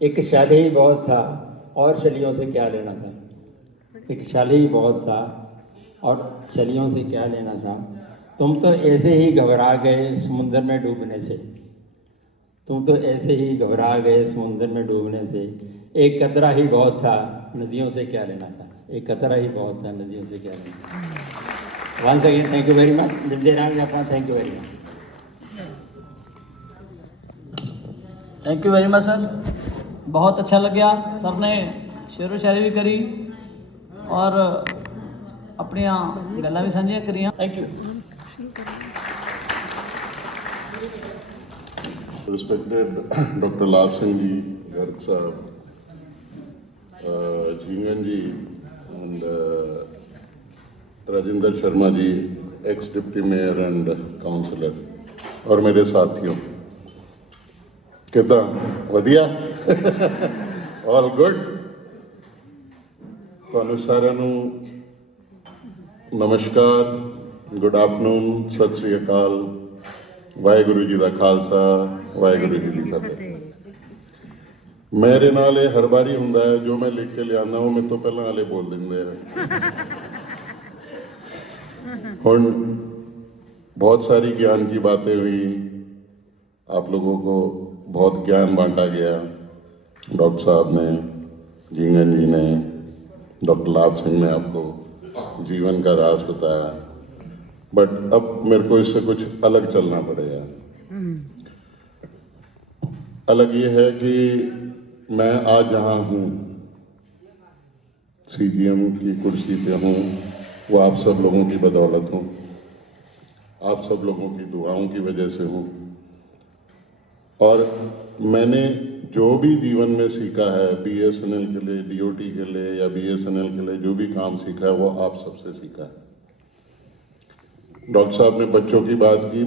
एक क्षण ही बहुत था और सदियों से क्या लेना था, एक क्षण ही बहुत था और चलियों से क्या लेना था। तुम तो ऐसे ही घबरा गए समुद्र में डूबने से, तुम तो ऐसे ही घबरा गए समुद्र में डूबने से, एक कतरा ही बहुत था नदियों से क्या लेना था, एक कतरा ही बहुत था नदियों से क्या लेना था। Once again thank you very much Vidyaram Japa, thank you very much. Thank you very much sir, बहुत अच्छा लग गया। सर ने शेरो शायरी भी करी और अपनियां गल्लां भी साझियां करियां। Thank you. Respected Dr. Lav Singh ji, Garg Sahab, Jhingan ji, and Rajinder Sharma ji, ex-deputy mayor and councillor, और मेरे साथियों, कितना वधिया, all good। ਤੁਹਾਨੂੰ ਸਾਰਿਆਂ ਨੂੰ ਨਮਸਕਾਰ, ਗੁੱਡ ਆਫਟਰਨੂਨ, ਸਤਿ ਸ੍ਰੀ ਅਕਾਲ, ਵਾਹਿਗੁਰੂ ਜੀ ਦਾ ਖਾਲਸਾ, ਵਾਹਿਗੁਰੂ ਜੀ ਦੀ ਫਤਿਹ। ਮੇਰੇ ਨਾਲ ਇਹ ਹਰ ਵਾਰੀ ਹੁੰਦਾ ਹੈ, ਜੋ ਮੈਂ ਲਿਖ ਕੇ ਲਿਆਉਂਦਾ ਉਹ ਮੇਰੇ ਤੋਂ ਪਹਿਲਾਂ ਵਾਲੇ ਬੋਲ ਦਿੰਦੇ ਆ। ਹੁਣ बहुत सारी ज्ञान की बातें हुई, आप लोगों को बहुत ज्ञान बांटा गया, डॉक्टर साहब ने, झिंगन जी ने, डॉक्टर लाभ सिंह ने आपको जीवन का राज बताया, बट अब मेरे को इससे कुछ अलग चलना पड़ेगा। अलग ये है कि मैं आज जहाँ हूँ, CGM की कुर्सी पे हूँ, वो आप सब लोगों की बदौलत हूँ, आप सब लोगों की दुआओं की वजह से हूँ। और मैंने जो भी जीवन में सीखा है, BSNL के लिए, DOT के लिए या BSNL के लिए जो भी काम सीखा है वो आप सबसे सीखा है। डॉक्टर साहब ने बच्चों की बात की,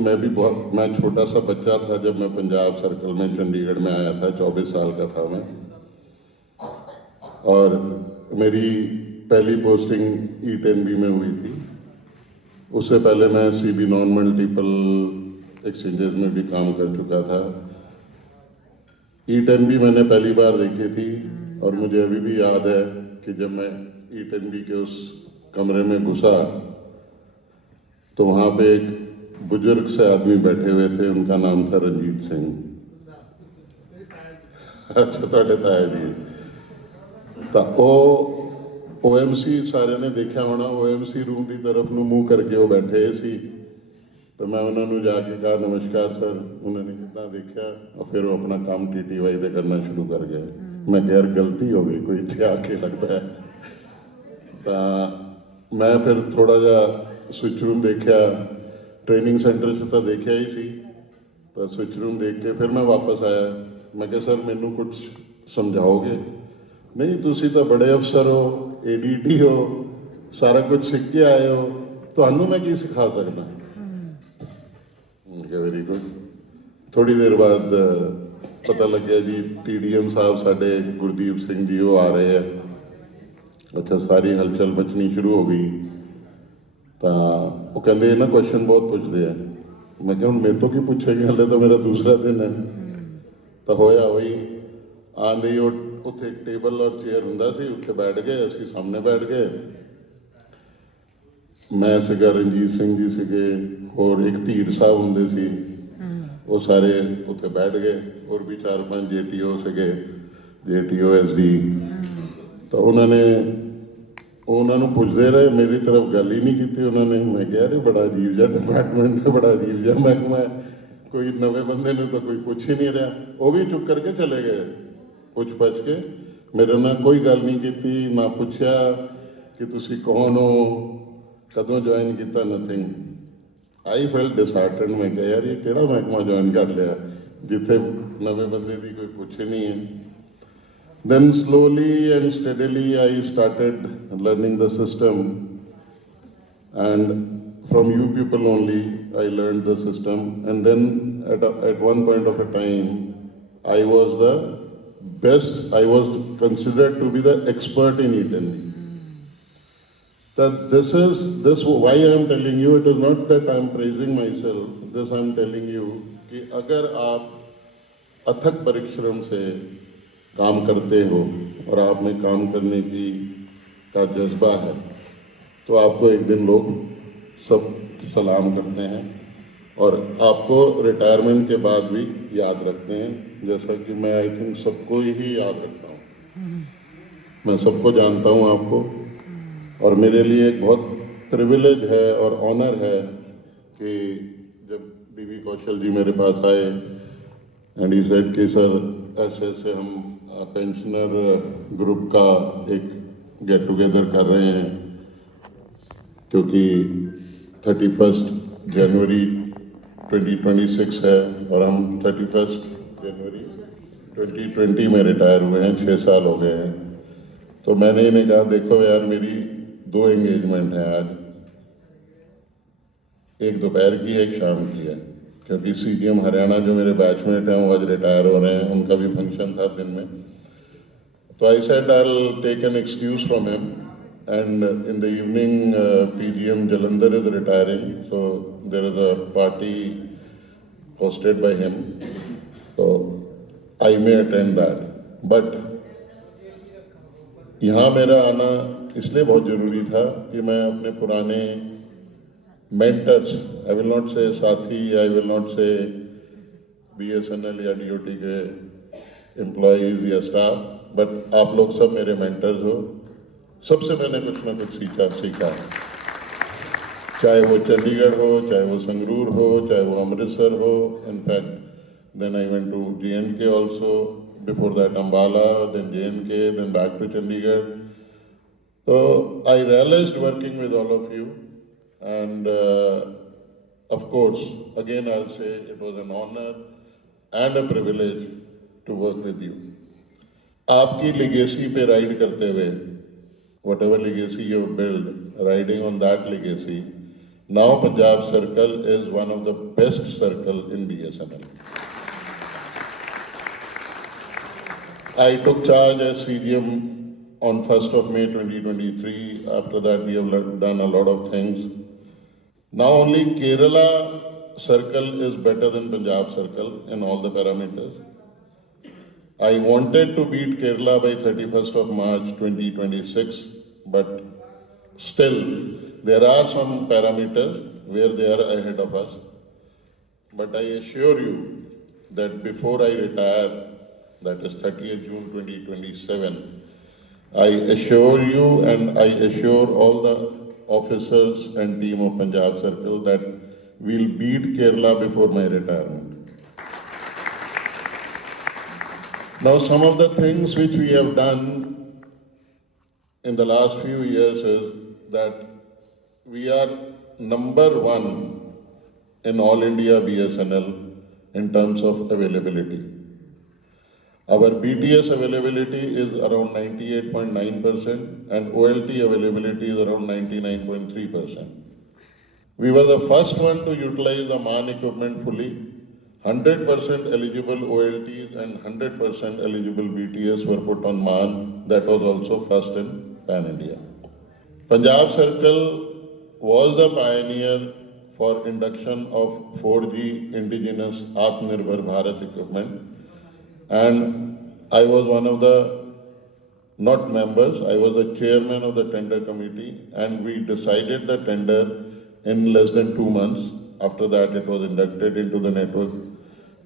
मैं छोटा सा बच्चा था जब मैं पंजाब सर्कल में चंडीगढ़ में आया था, 24 साल का था मैं, और मेरी पहली पोस्टिंग E10B में हुई थी। उससे पहले मैं CB नॉन मल्टीपल एक्सचेंजेस में भी काम कर चुका था। E10B मैंने पहली बार देखी थी और मुझे अभी भी याद है कि जब मैं E10B के उस कमरे में घुसा तो वहाँ पे एक बुजुर्ग से आदमी बैठे हुए थे, उनका नाम था रंजीत सिंह। अच्छा ਤੁਹਾਡੇ ਤਾਇਆ जी, ਤਾਂ ਉਹ OMC सारे ने देखा होना, OMC रूम की तरफ ਨੂੰ ਮੂੰਹ ਕਰਕੇ ਉਹ बैठे ਸੀ। तो मैं उन्होंने जाके कहा नमस्कार सर, उन्होंने कितना देखा और फिर वो अपना काम TTY से करना शुरू कर गए। मैं कहा यार गलती हो गई, कोई इतने आके लगता है। तो मैं फिर थोड़ा जा स्विच रूम देखा, ट्रेनिंग सेंटर से तो देखा ही सी, तो स्विच रूम देख के फिर मैं वापस आया। मैं कहा सर मैनू कुछ समझाओगे? नहीं तुसी तो बड़े अफसर हो, ADD हो, सारा कुछ सीख के आए हो, तो मैं की सिखा सकता? Very good. थोड़ी देर बाद पता लग गया जी TDM साहब साढ़े गुरदीप सिंह जी वो आ रहे हैं। अच्छा सारी हलचल मचनी शुरू हो गई, तो वो कहते ना क्वेश्चन बहुत पूछते हैं। मैं क्या मेरे तो की पूछेंगे, हले तो मेरा दूसरा दिन है। तो होया वही आंदे ही उत्थे एक टेबल और चेयर हुंदा सी, उत्थे बैठ गए, असीं सामने बैठ गए। मैं सीगा, रंजीत सिंह जी सीगे, और एक धीर साहब होंदे सी, वो सारे उत्थे बैठ गए, और भी 4-5 JTO सीगे, JTO SD। तो उन्होंने पूछते रहे, मेरी तरफ गल ही नहीं की उन्होंने। मैं कह रही बड़ा अजीब जहा डिपार्टमेंट है, बड़ा अजीब जहा महकमा है, कोई नवे बंदे ने तो कोई पूछ ही नहीं रहा। वो भी चुप करके चले गए, पुछ पछ के, मेरे ना कोई गल नहीं की, ना पूछा कि तुसी कौन हो, कदों ज्वाइन किया, नथिंग। I feel dishearten. मैं कहा यार ये केड़ा महकमा ज्वाइन कर लिया जिथे नवे बंदे की कोई पूछ नहीं है। Then slowly and steadily I started learning the system, and from you people only I learn the system. And then at one point of a time I was the best, I was considered to be the expert in E10B। That this why I am telling you, it is not that I am praising myself, this I am telling you कि अगर आप अथक परिश्रम से काम करते हो और आप में काम करने का जज्बा है, तो आपको एक दिन लोग सब सलाम करते हैं और आपको रिटायरमेंट के बाद भी याद रखते हैं, जैसा कि मैं आई थिंक सबको ही याद रखता हूँ। मैं सबको जानता हूँ आपको, और मेरे लिए एक बहुत प्रिविलेज है और ऑनर है कि जब बीबी कौशल जी मेरे पास आए एंड ही सेड कि सर ऐसे ऐसे हम पेंशनर ग्रुप का एक गेट टुगेदर कर रहे हैं, क्योंकि 31 जनवरी 2026 है और हम 31 जनवरी 2020 में रिटायर हुए हैं, 6 साल हो गए हैं। तो मैंने इन्हें कहा देखो यार, मेरी 2 एंगेजमेंट हैं आज, एक दोपहर की एक शाम की है, क्योंकि सीजीएम हरियाणा जो मेरे बैचमेट हैं वो आज रिटायर हो रहे हैं, उनका भी फंक्शन था दिन में। तो I said I will take an excuse from him, and in the evening PGM Jalandhar is retiring, so there is a party hosted by him, so I may attend that. But यहाँ मेरा आना इसलिए बहुत ज़रूरी था कि मैं अपने पुराने मेंटर्स, आई विल नॉट से साथी, आई विल नॉट से BSNL या DOT के एम्प्लॉयज़ या स्टाफ, बट आप लोग सब मेरे मेंटर्स हो। सबसे मैंने कुछ ना कुछ सीखा, चाहे वो चंडीगढ़ हो, चाहे वो संगरूर हो, चाहे वो अमृतसर हो। In fact then I went to JNK also, before that Ambala, then JNK, then back to Chandigarh. तो I realised working with all of you and of course again I will say it was an honour and a privilege to work with you. आपकी legacy पे ride करते हुए, whatever legacy you build, riding on that legacy, now Punjab Circle is one of the best circle in BSNL. I took charge as CGM on 1st of May 2023. After that, we have done a lot of things. Now only Kerala Circle is better than Punjab Circle in all the parameters. I wanted to beat Kerala by 31st of March 2026, but still there are some parameters where they are ahead of us. But I assure you that before I retire, that is 30th June 2027, I assure you and I assure all the officers and team of Punjab Circle that we'll beat Kerala before my retirement. Now, some of the things which we have done in the last few years is that we are number 1 in all India BSNL in terms of availability. Our BTS availability is around 98.9% and OLT availability is around 99.3%. We were the first one to utilize the MAN equipment fully. 100% eligible OLTs and 100% eligible BTS were put on MAN. That was also first in Pan India. Punjab Circle was the pioneer for induction of 4G indigenous Atmanirbhar Bharat equipment, and I was one of the not members, I was the chairman of the tender committee, and we decided the tender in less than 2 months. After that, it was inducted into the network.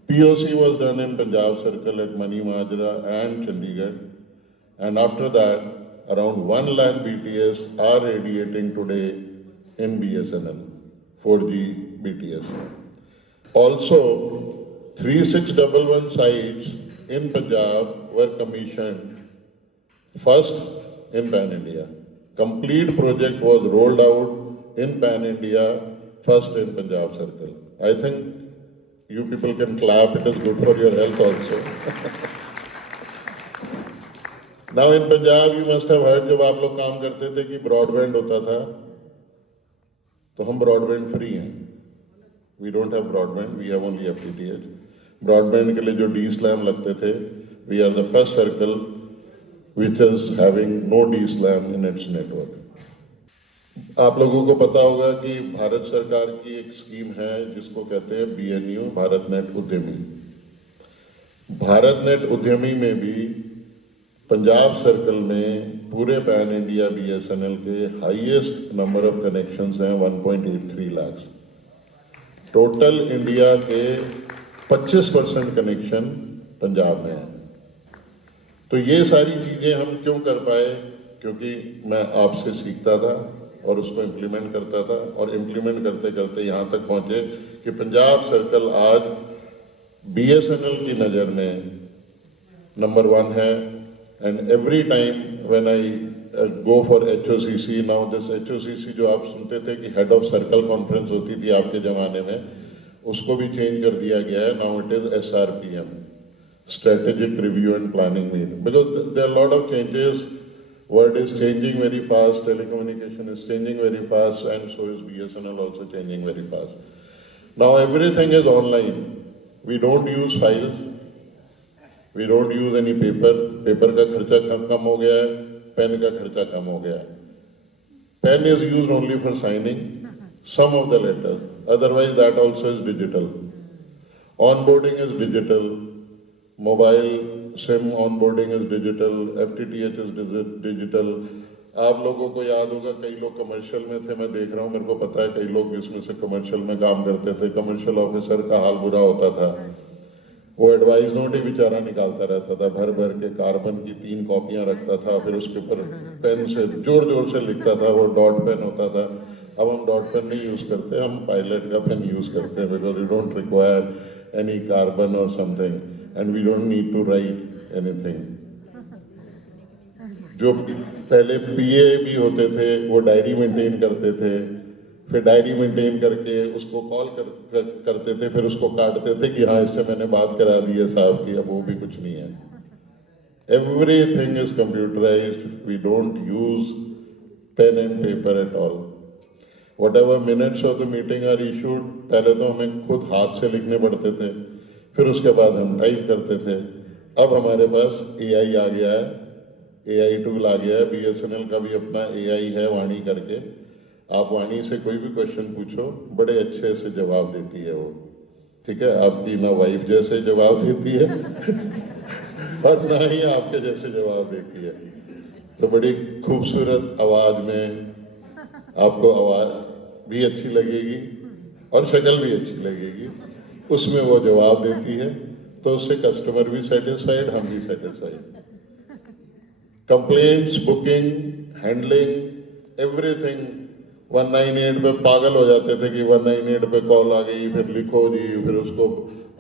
POC was done in Punjab Circle at Mani Majra and Chandigarh. And after that, around 1 lakh BTS are radiating today in BSNL, 4G BTS. Also, 3611 sites in Punjab were commissioned first in Pan India. Complete project was rolled out in Pan India, first in Punjab Circle. I think you people can clap, it is good for your health also. Now in Punjab you must have heard जब आप लोग काम करते थे कि broadband होता था, तो हम ब्रॉडबैंड फ्री हैं. We don't have broadband, we have only FTTH. Broadband के लिए जो D-SLAM लगते थे, we are the first circle which is having no D-SLAM in its network. आप लोगों को पता होगा कि भारत सरकार की एक स्कीम है जिसको कहते हैं BNU, भारत नेट उद्यमी. भारत नेट उद्यमी में भी पंजाब सर्कल में पूरे पैन इंडिया BSNL के हाईएस्ट नंबर ऑफ कनेक्शंस हैं 1.83 लाख। टोटल इंडिया के 25% कनेक्शन पंजाब में है। तो ये सारी चीज़ें हम क्यों कर पाए? क्योंकि मैं आपसे सीखता था और उसको इम्प्लीमेंट करता था, और इम्प्लीमेंट करते करते यहाँ तक पहुँचे कि पंजाब सर्कल आज BSNL की नज़र में नंबर 1 है। And every time when I go for HOCC, now this HOCC जो आप सुनते थे कि हेड ऑफ सर्कल कॉन्फ्रेंस होती थी आपके ज़माने में, उसको भी चेंज कर दिया गया है। Now it is SRPM, Strategic Review and Planning Meeting, because there are a lot of changes. World is changing very fast, telecommunication is changing very fast, and so is BSNL also changing very fast. Now everything is online. We don't use files, we don't use any paper. Paper का खर्चा कम हो गया है, pen का खर्चा कम हो गया है. Pen is used only for signing some of the letters, otherwise that also is digital. Onboarding is digital, mobile SIM onboarding is digital, FTTH is digital. आप लोगों को याद होगा, कई लोग कमर्शियल में थे, मैं देख रहा हूँ, मेरे को पता है कई लोग इसमें से कमर्शियल में काम करते थे. कमर्शियल ऑफिसर का हाल बुरा होता था, वो एडवाइस नोट ही बेचारा निकालता रहता था, भर भर के कार्बन की 3 कॉपियां रखता था, फिर उसके ऊपर पेन से जोर जोर से लिखता था, वो डॉट पेन होता था. अब हम डॉट पेन नहीं यूज करते, हम पायलट का पेन यूज करते हैं, because you don't require any carbon और something, and we don't need to write anything. जो पहले PA भी होते थे, वो डायरी मेंटेन करते थे, फिर डायरी मेंटेन करके उसको कॉल करते थे, फिर उसको काटते थे कि हाँ इससे मैंने बात करा दी है साहब की. अब वो भी कुछ नहीं है. Everything is computerised. We don't use pen and paper at all. Whatever minutes of the meeting are issued, पहले तो हमें खुद हाथ से लिखने पड़ते थे, फिर उसके बाद हम टाइप करते थे. अब हमारे पास AI आ गया है, AI टूल आ गया है. BSNL का भी अपना AI है, वाणी करके. आप वाणी से कोई भी क्वेश्चन पूछो, बड़े अच्छे से जवाब देती है वो. ठीक है, आपकी ना वाइफ जैसे जवाब देती है और ना ही आपके जैसे जवाब देती है. तो बड़ी खूबसूरत आवाज में आपको आवाज भी अच्छी लगेगी और शक्ल भी अच्छी लगेगी, उसमें वो जवाब देती है. तो उससे कस्टमर भी सेटिस्फाइड, हम भी satisfied. Complaints, booking, handling, everything 198 पे पागल हो जाते थे कि 198 पे कॉल आ गई, फिर लिखो जी, फिर उसको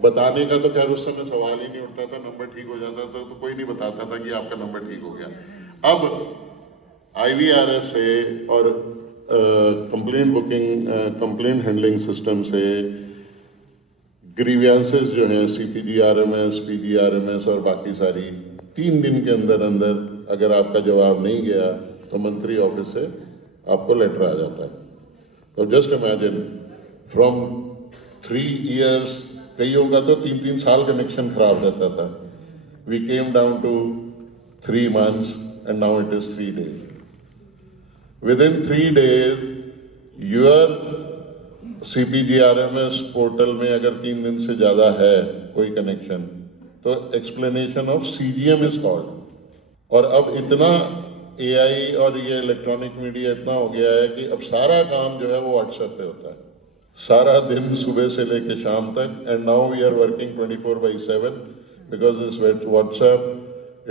बताने का तो खैर उस समय सवाल ही नहीं उठता था. नंबर ठीक हो जाता था तो कोई नहीं बताता था कि आपका नंबर ठीक हो गया. अब IVRS से और complaint booking, complaint handling system से ग्रीवियंसेस जो हैं CPG-RMS, PG-RMS और बाकी सारी 3 दिन के अंदर अंदर अगर आपका जवाब नहीं गया तो मंत्री ऑफिस से आपको लेटर आ जाता है. तो जस्ट इमेजिन फ्रॉम 3 years, कईयों का तो 3-3 साल कनेक्शन खराब रहता था. We came down to 3 months and now it is 3 days. Within 3 days your CPG-RMS portal में अगर 3 दिन से ज़्यादा है कोई कनेक्शन, तो explanation of CGM is called. और अब इतना AI और ये इलेक्ट्रॉनिक मीडिया इतना हो गया है कि अब सारा काम जो है वो WhatsApp पे होता है, सारा दिन सुबह से लेके शाम तक. And now we are working 24/7 because this WhatsApp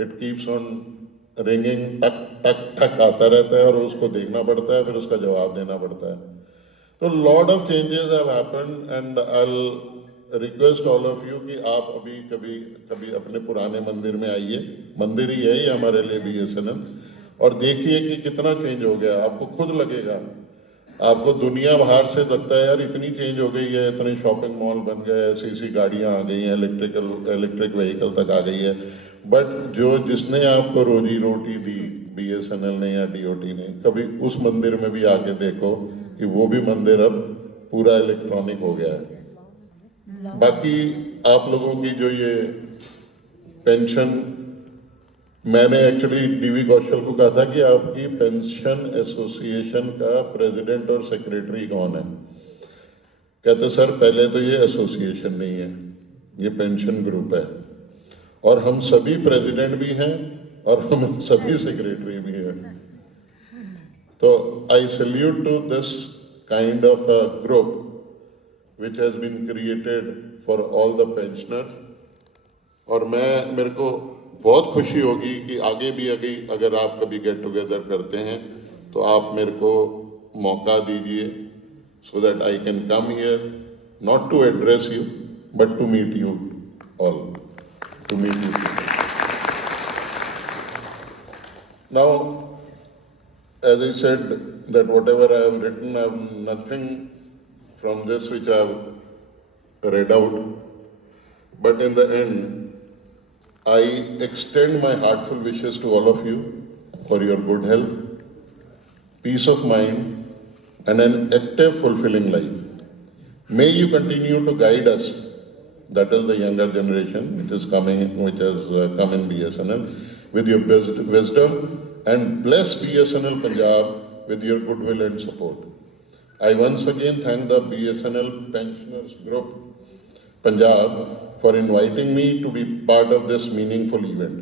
it keeps on ringing, टक टक टक आता रहता है और उसको देखना पड़ता है, फिर उसका जवाब देना पड़ता है. तो lot of changes have happened and I will request all of you कि आप अभी कभी अपने पुराने मंदिर में आइए. मंदिर ही है ये हमारे लिए BSNL, और देखिए कि कितना चेंज हो गया. आपको खुद लगेगा, आपको दुनिया बाहर से लगता है यार इतनी चेंज हो गई है, इतने शॉपिंग मॉल बन गए, ऐसी गाड़ियाँ आ गई हैं, इलेक्ट्रिक व्हीकल तक आ गई है. बट जिसने आपको रोजी रोटी दी BSNL ने या DOT ने, कभी उस मंदिर में भी आके देखो कि वो भी मंदिर अब पूरा इलेक्ट्रॉनिक हो गया है. बाकी आप लोगों की जो ये पेंशन, मैंने एक्चुअली DV कौशल को कहा था कि आपकी पेंशन एसोसिएशन का प्रेसिडेंट और सेक्रेटरी कौन है. कहते सर पहले तो ये एसोसिएशन नहीं है, ये पेंशन ग्रुप है, और हम सभी प्रेसिडेंट भी हैं और हम सभी सेक्रेटरी भी हैं। तो I salute to this kind of a group which has been created for all the pensioners। और मेरे को बहुत खुशी होगी कि आगे भी अगर आप कभी गेट टुगेदर करते हैं तो आप मेरे को मौका दीजिए, so that I can come here not to address you but to meet you all, to meet you people. Now, as I said, that whatever I have written, I have nothing from this which I have read out, but in the end, I extend my heartful wishes to all of you for your good health, peace of mind, and an active, fulfilling life. May you continue to guide us, that is the younger generation which has come in BSNL, with your wisdom, and bless BSNL Punjab with your goodwill and support. I once again thank the BSNL Pensioners Group Punjab for inviting me to be part of this meaningful event.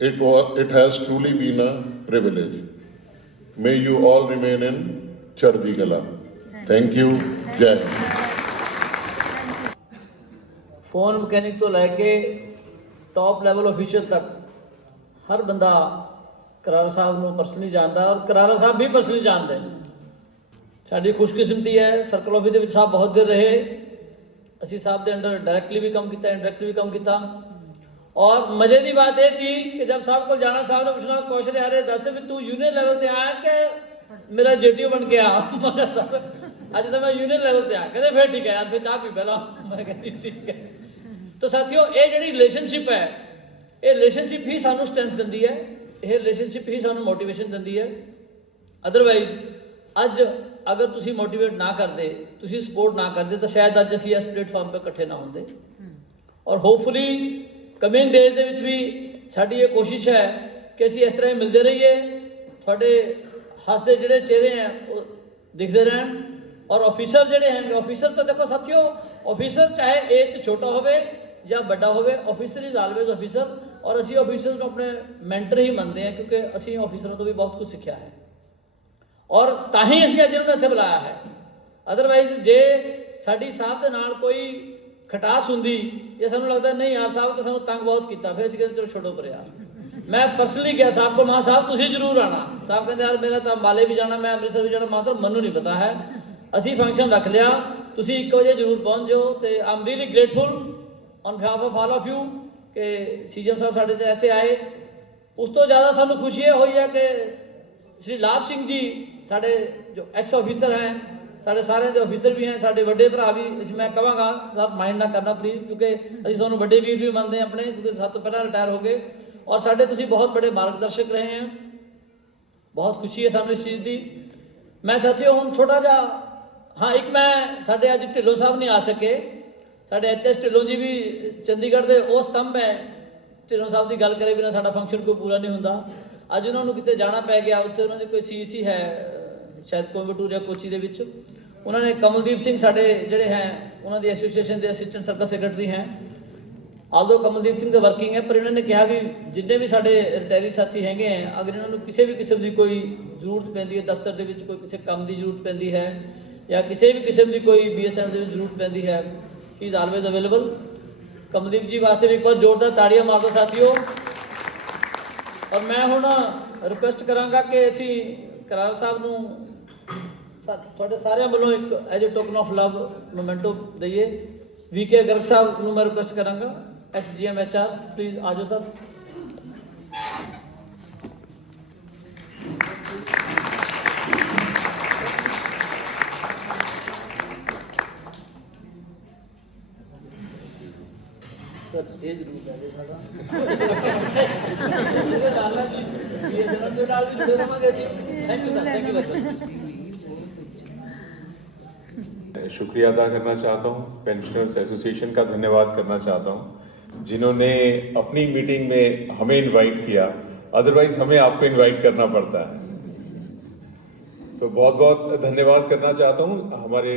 It has truly been a privilege. May you all remain in Chardi Kala. Thank you. Jai Hind. Phone mechanic तो लैके top level official तक हर बंदा करारा साहब ਨੂੰ personally ਜਾਣਦਾ ਔਰ करारा साहब भी ਪਰਸਨਲੀ ਜਾਣਦੇ ਨੇ। ਸਾਡੀ ਖੁਸ਼ਕਿਸਮਤੀ ਹੈ ਸਰਕਲ ਆਫਿਸ ਦੇ ਵਿੱਚ ਸਾਹਿਬ ਬਹੁਤ ਦੇਰ ਰਹੇ, ਅਸੀਂ ਸਾਹਿਬ ਦੇ ਅੰਡਰ डायरेक्टली भी काम किया, इनडायरेक्टली भी काम किया। और मजे की बात यह थी कि जब साहब को जाना, साहब ने पूछना कौशल यार दस भी तू यूनियन लेवल से आया कि मेरा जेटीओ बन के आ। मगर सर अज तो मैं यूनियन लेवल से आया, कहते फिर ठीक है यार, फिर चाह पी पहला। मैं कहती ठीक है। तो साथियों ये जी रिलेशनशिप है, ये रिलेशनशिप ही सानू स्ट्रेंथ दिंदी है, ये रिलेशनशिप ही सानू मोटिवेशन दिंदी है। अदरवाइज अज अगर तुसी मोटिवेट ना करते, तुसी सपोर्ट ना करते तो शायद अज असीं इस प्लेटफॉर्म पर इकट्ठे ना होंदे। और होपफुली कमिंग डेज दे विच भी साडी ये कोशिश है कि असीं इस तरह मिलते रहिए, तुहाडे हसदे जिहड़े चेहरे हैं वो दिखते रहन। और ऑफिसर जिहड़े हैं, ऑफिसर तो देखो साथियों, ऑफिसर चाहे एज छोटा होवे या बड़ा होवे, ऑफिसर इज ऑलवेज ऑफिसर। और असीं ऑफिसर को अपने मैंटर ही मानते हैं, क्योंकि असीं ऑफिसरों तो भी बहुत कुछ सीखा है और तां ही असीं अज इन्हां नूं इत्थे बुलाया है। अदरवाइज जे साडी साहब दे नाल कोई खटास हुंदी या सानूं लगदा नहीं यार साहब तो सानूं तंग बहुत कीता, फिर असीं कहंदे चलो छोड़ो पर यार। मैं पर्सनली गया साहब को, मां साहब तुसीं जरूर आना। साहब कहंदे यार मेरा तो अंबाले भी जाना, मैं अमृतसर भी जाना। मां साहब मैनूं नहीं पता है, असीं फंक्शन रख लिया, तुसीं 1 बजे जरूर पहुंच जाओ। तो I am really grateful on behalf of all of you कि सीएम साहब साढ़े से इत्थे आए। उस तो ज़्यादा सानूं खुशी ये हुई है कि श्री लाभ सिंह जी साढ़े जो एक्स ऑफिसर हैं, साढ़े सारे के ऑफिसर भी हैं, साढ़े बड़े भरा भी। मैं कहांगा साहब माइंड ना करना प्लीज़, क्योंकि असीं तुहानूं बड़े वीर भी मानते हैं अपने, क्योंकि सब तो पहला रिटायर हो गए और साढ़े तुसीं बहुत बड़े मार्गदर्शक रहे हैं। बहुत खुशी है सानूं इस चीज़ की। मैं साथियों हुण छोटा जा हाँ, एक मैं साढ़े अज ढिल्लों साहब नहीं आ सके, साढ़े HS ढिल्लों जी भी चंडीगढ़ के वो स्तंभ है, ढिल्लों साहब की गल करे बिना साडा फंक्शन कोई पूरा नहीं हुंदा। अज उन्होंने किते जाना पै गया, उत्थे उन्होंने कोई CEC है शायद कोयंबटूर या कोची दे विच। उन्होंने कमलदीप सिंह साढ़े जिहड़े हैं उन्होंने एसोसीएशन के असिस्टेंट सर्कल सैकटरी हैं। आल्दो कमलदीप सिंह तो वर्किंग है, पर इन्होंने कहा भी जिन्ने भी साढ़े रिटायरी साथी हैगे हैं, अगर इन्होंने किसी भी किस्म की कोई जरूरत पैंदी है, दफ्तर के विच कोई किसी काम की जरूरत पैंदी है या किसी भी किस्म की कोई BSNL की जरूरत पैंदी है, he is always available. Kamaldeep ji वास्ते भी एक बार जोरदार ताड़ियां मार दो साथियों। और मैं हुण रिक्वेस्ट करांगा कि असीं करारा साहब नूं तुहाडे सारिਆਂ ਵੱਲੋਂ एक as a token of love memento दईए। VK गर्ग साहब नूं मैं रिक्वेस्ट करांगा, SGM HR प्लीज़ आ जाओ सर। सर ये जरूर कह दे साडा BSNL ਦੇ ਨਾਲ ਵੀ ਜੁੜੇ ਰਹਾਂਗੇ ਅਸੀਂ। Thank you sir, thank you very much. शुक्रिया अदा करना चाहता हूँ, पेंशनर्स एसोसिएशन का धन्यवाद करना चाहता हूँ जिन्होंने अपनी मीटिंग में हमें इनवाइट किया, अदरवाइज हमें आपको इनवाइट करना पड़ता है। तो बहुत बहुत धन्यवाद करना चाहता हूँ हमारे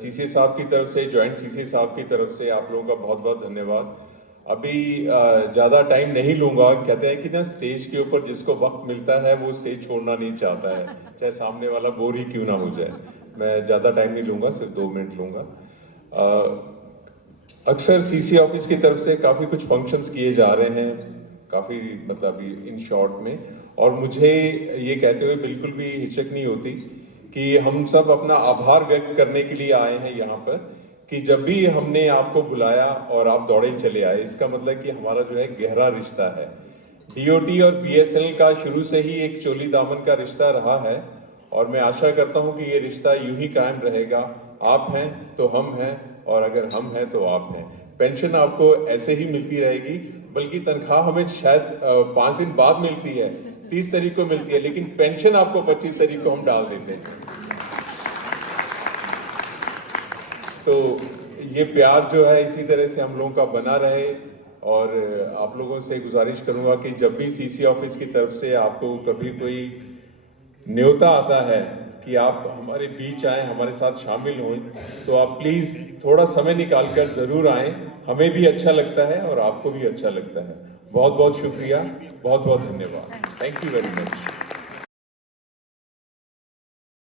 CCA साहब की तरफ से, जॉइंट CCA साहब की तरफ से आप लोगों का बहुत बहुत धन्यवाद। अभी ज़्यादा टाइम नहीं लूँगा। कहते हैं कि ना स्टेज के ऊपर जिसको वक्त मिलता है वो स्टेज छोड़ना नहीं चाहता है, चाहे सामने वाला बोर ही क्यों ना हो जाए। मैं ज़्यादा टाइम नहीं लूँगा, सिर्फ 2 मिनट लूँगा। अक्सर सीसी ऑफिस की तरफ से काफ़ी कुछ फंक्शंस किए जा रहे हैं, काफ़ी मतलब इन शॉर्ट में, और मुझे ये कहते हुए बिल्कुल भी हिचक नहीं होती कि हम सब अपना आभार व्यक्त करने के लिए आए हैं यहाँ पर, कि जब भी हमने आपको बुलाया और आप दौड़े चले आए, इसका मतलब कि हमारा जो है गहरा रिश्ता है। डीओटी और बीएसएनएल का शुरू से ही एक चोली दामन का रिश्ता रहा है, और मैं आशा करता हूं कि ये रिश्ता यूं ही कायम रहेगा। आप हैं तो हम हैं, और अगर हम हैं तो आप हैं। पेंशन आपको ऐसे ही मिलती रहेगी, बल्कि तनख्वाह हमें शायद 5 दिन बाद मिलती है, 30 तारीख को मिलती है, लेकिन पेंशन आपको 25 तारीख को हम डाल देते हैं। तो ये प्यार जो है इसी तरह से हम लोगों का बना रहे, और आप लोगों से गुजारिश करूंगा कि जब भी सीसी ऑफिस की तरफ से आपको कभी कोई न्योता आता है कि आप हमारे बीच आएँ, हमारे साथ शामिल हों, तो आप प्लीज़ थोड़ा समय निकाल कर ज़रूर आएँ। हमें भी अच्छा लगता है और आपको भी अच्छा लगता है। बहुत बहुत शुक्रिया, बहुत बहुत धन्यवाद। Thank you very much.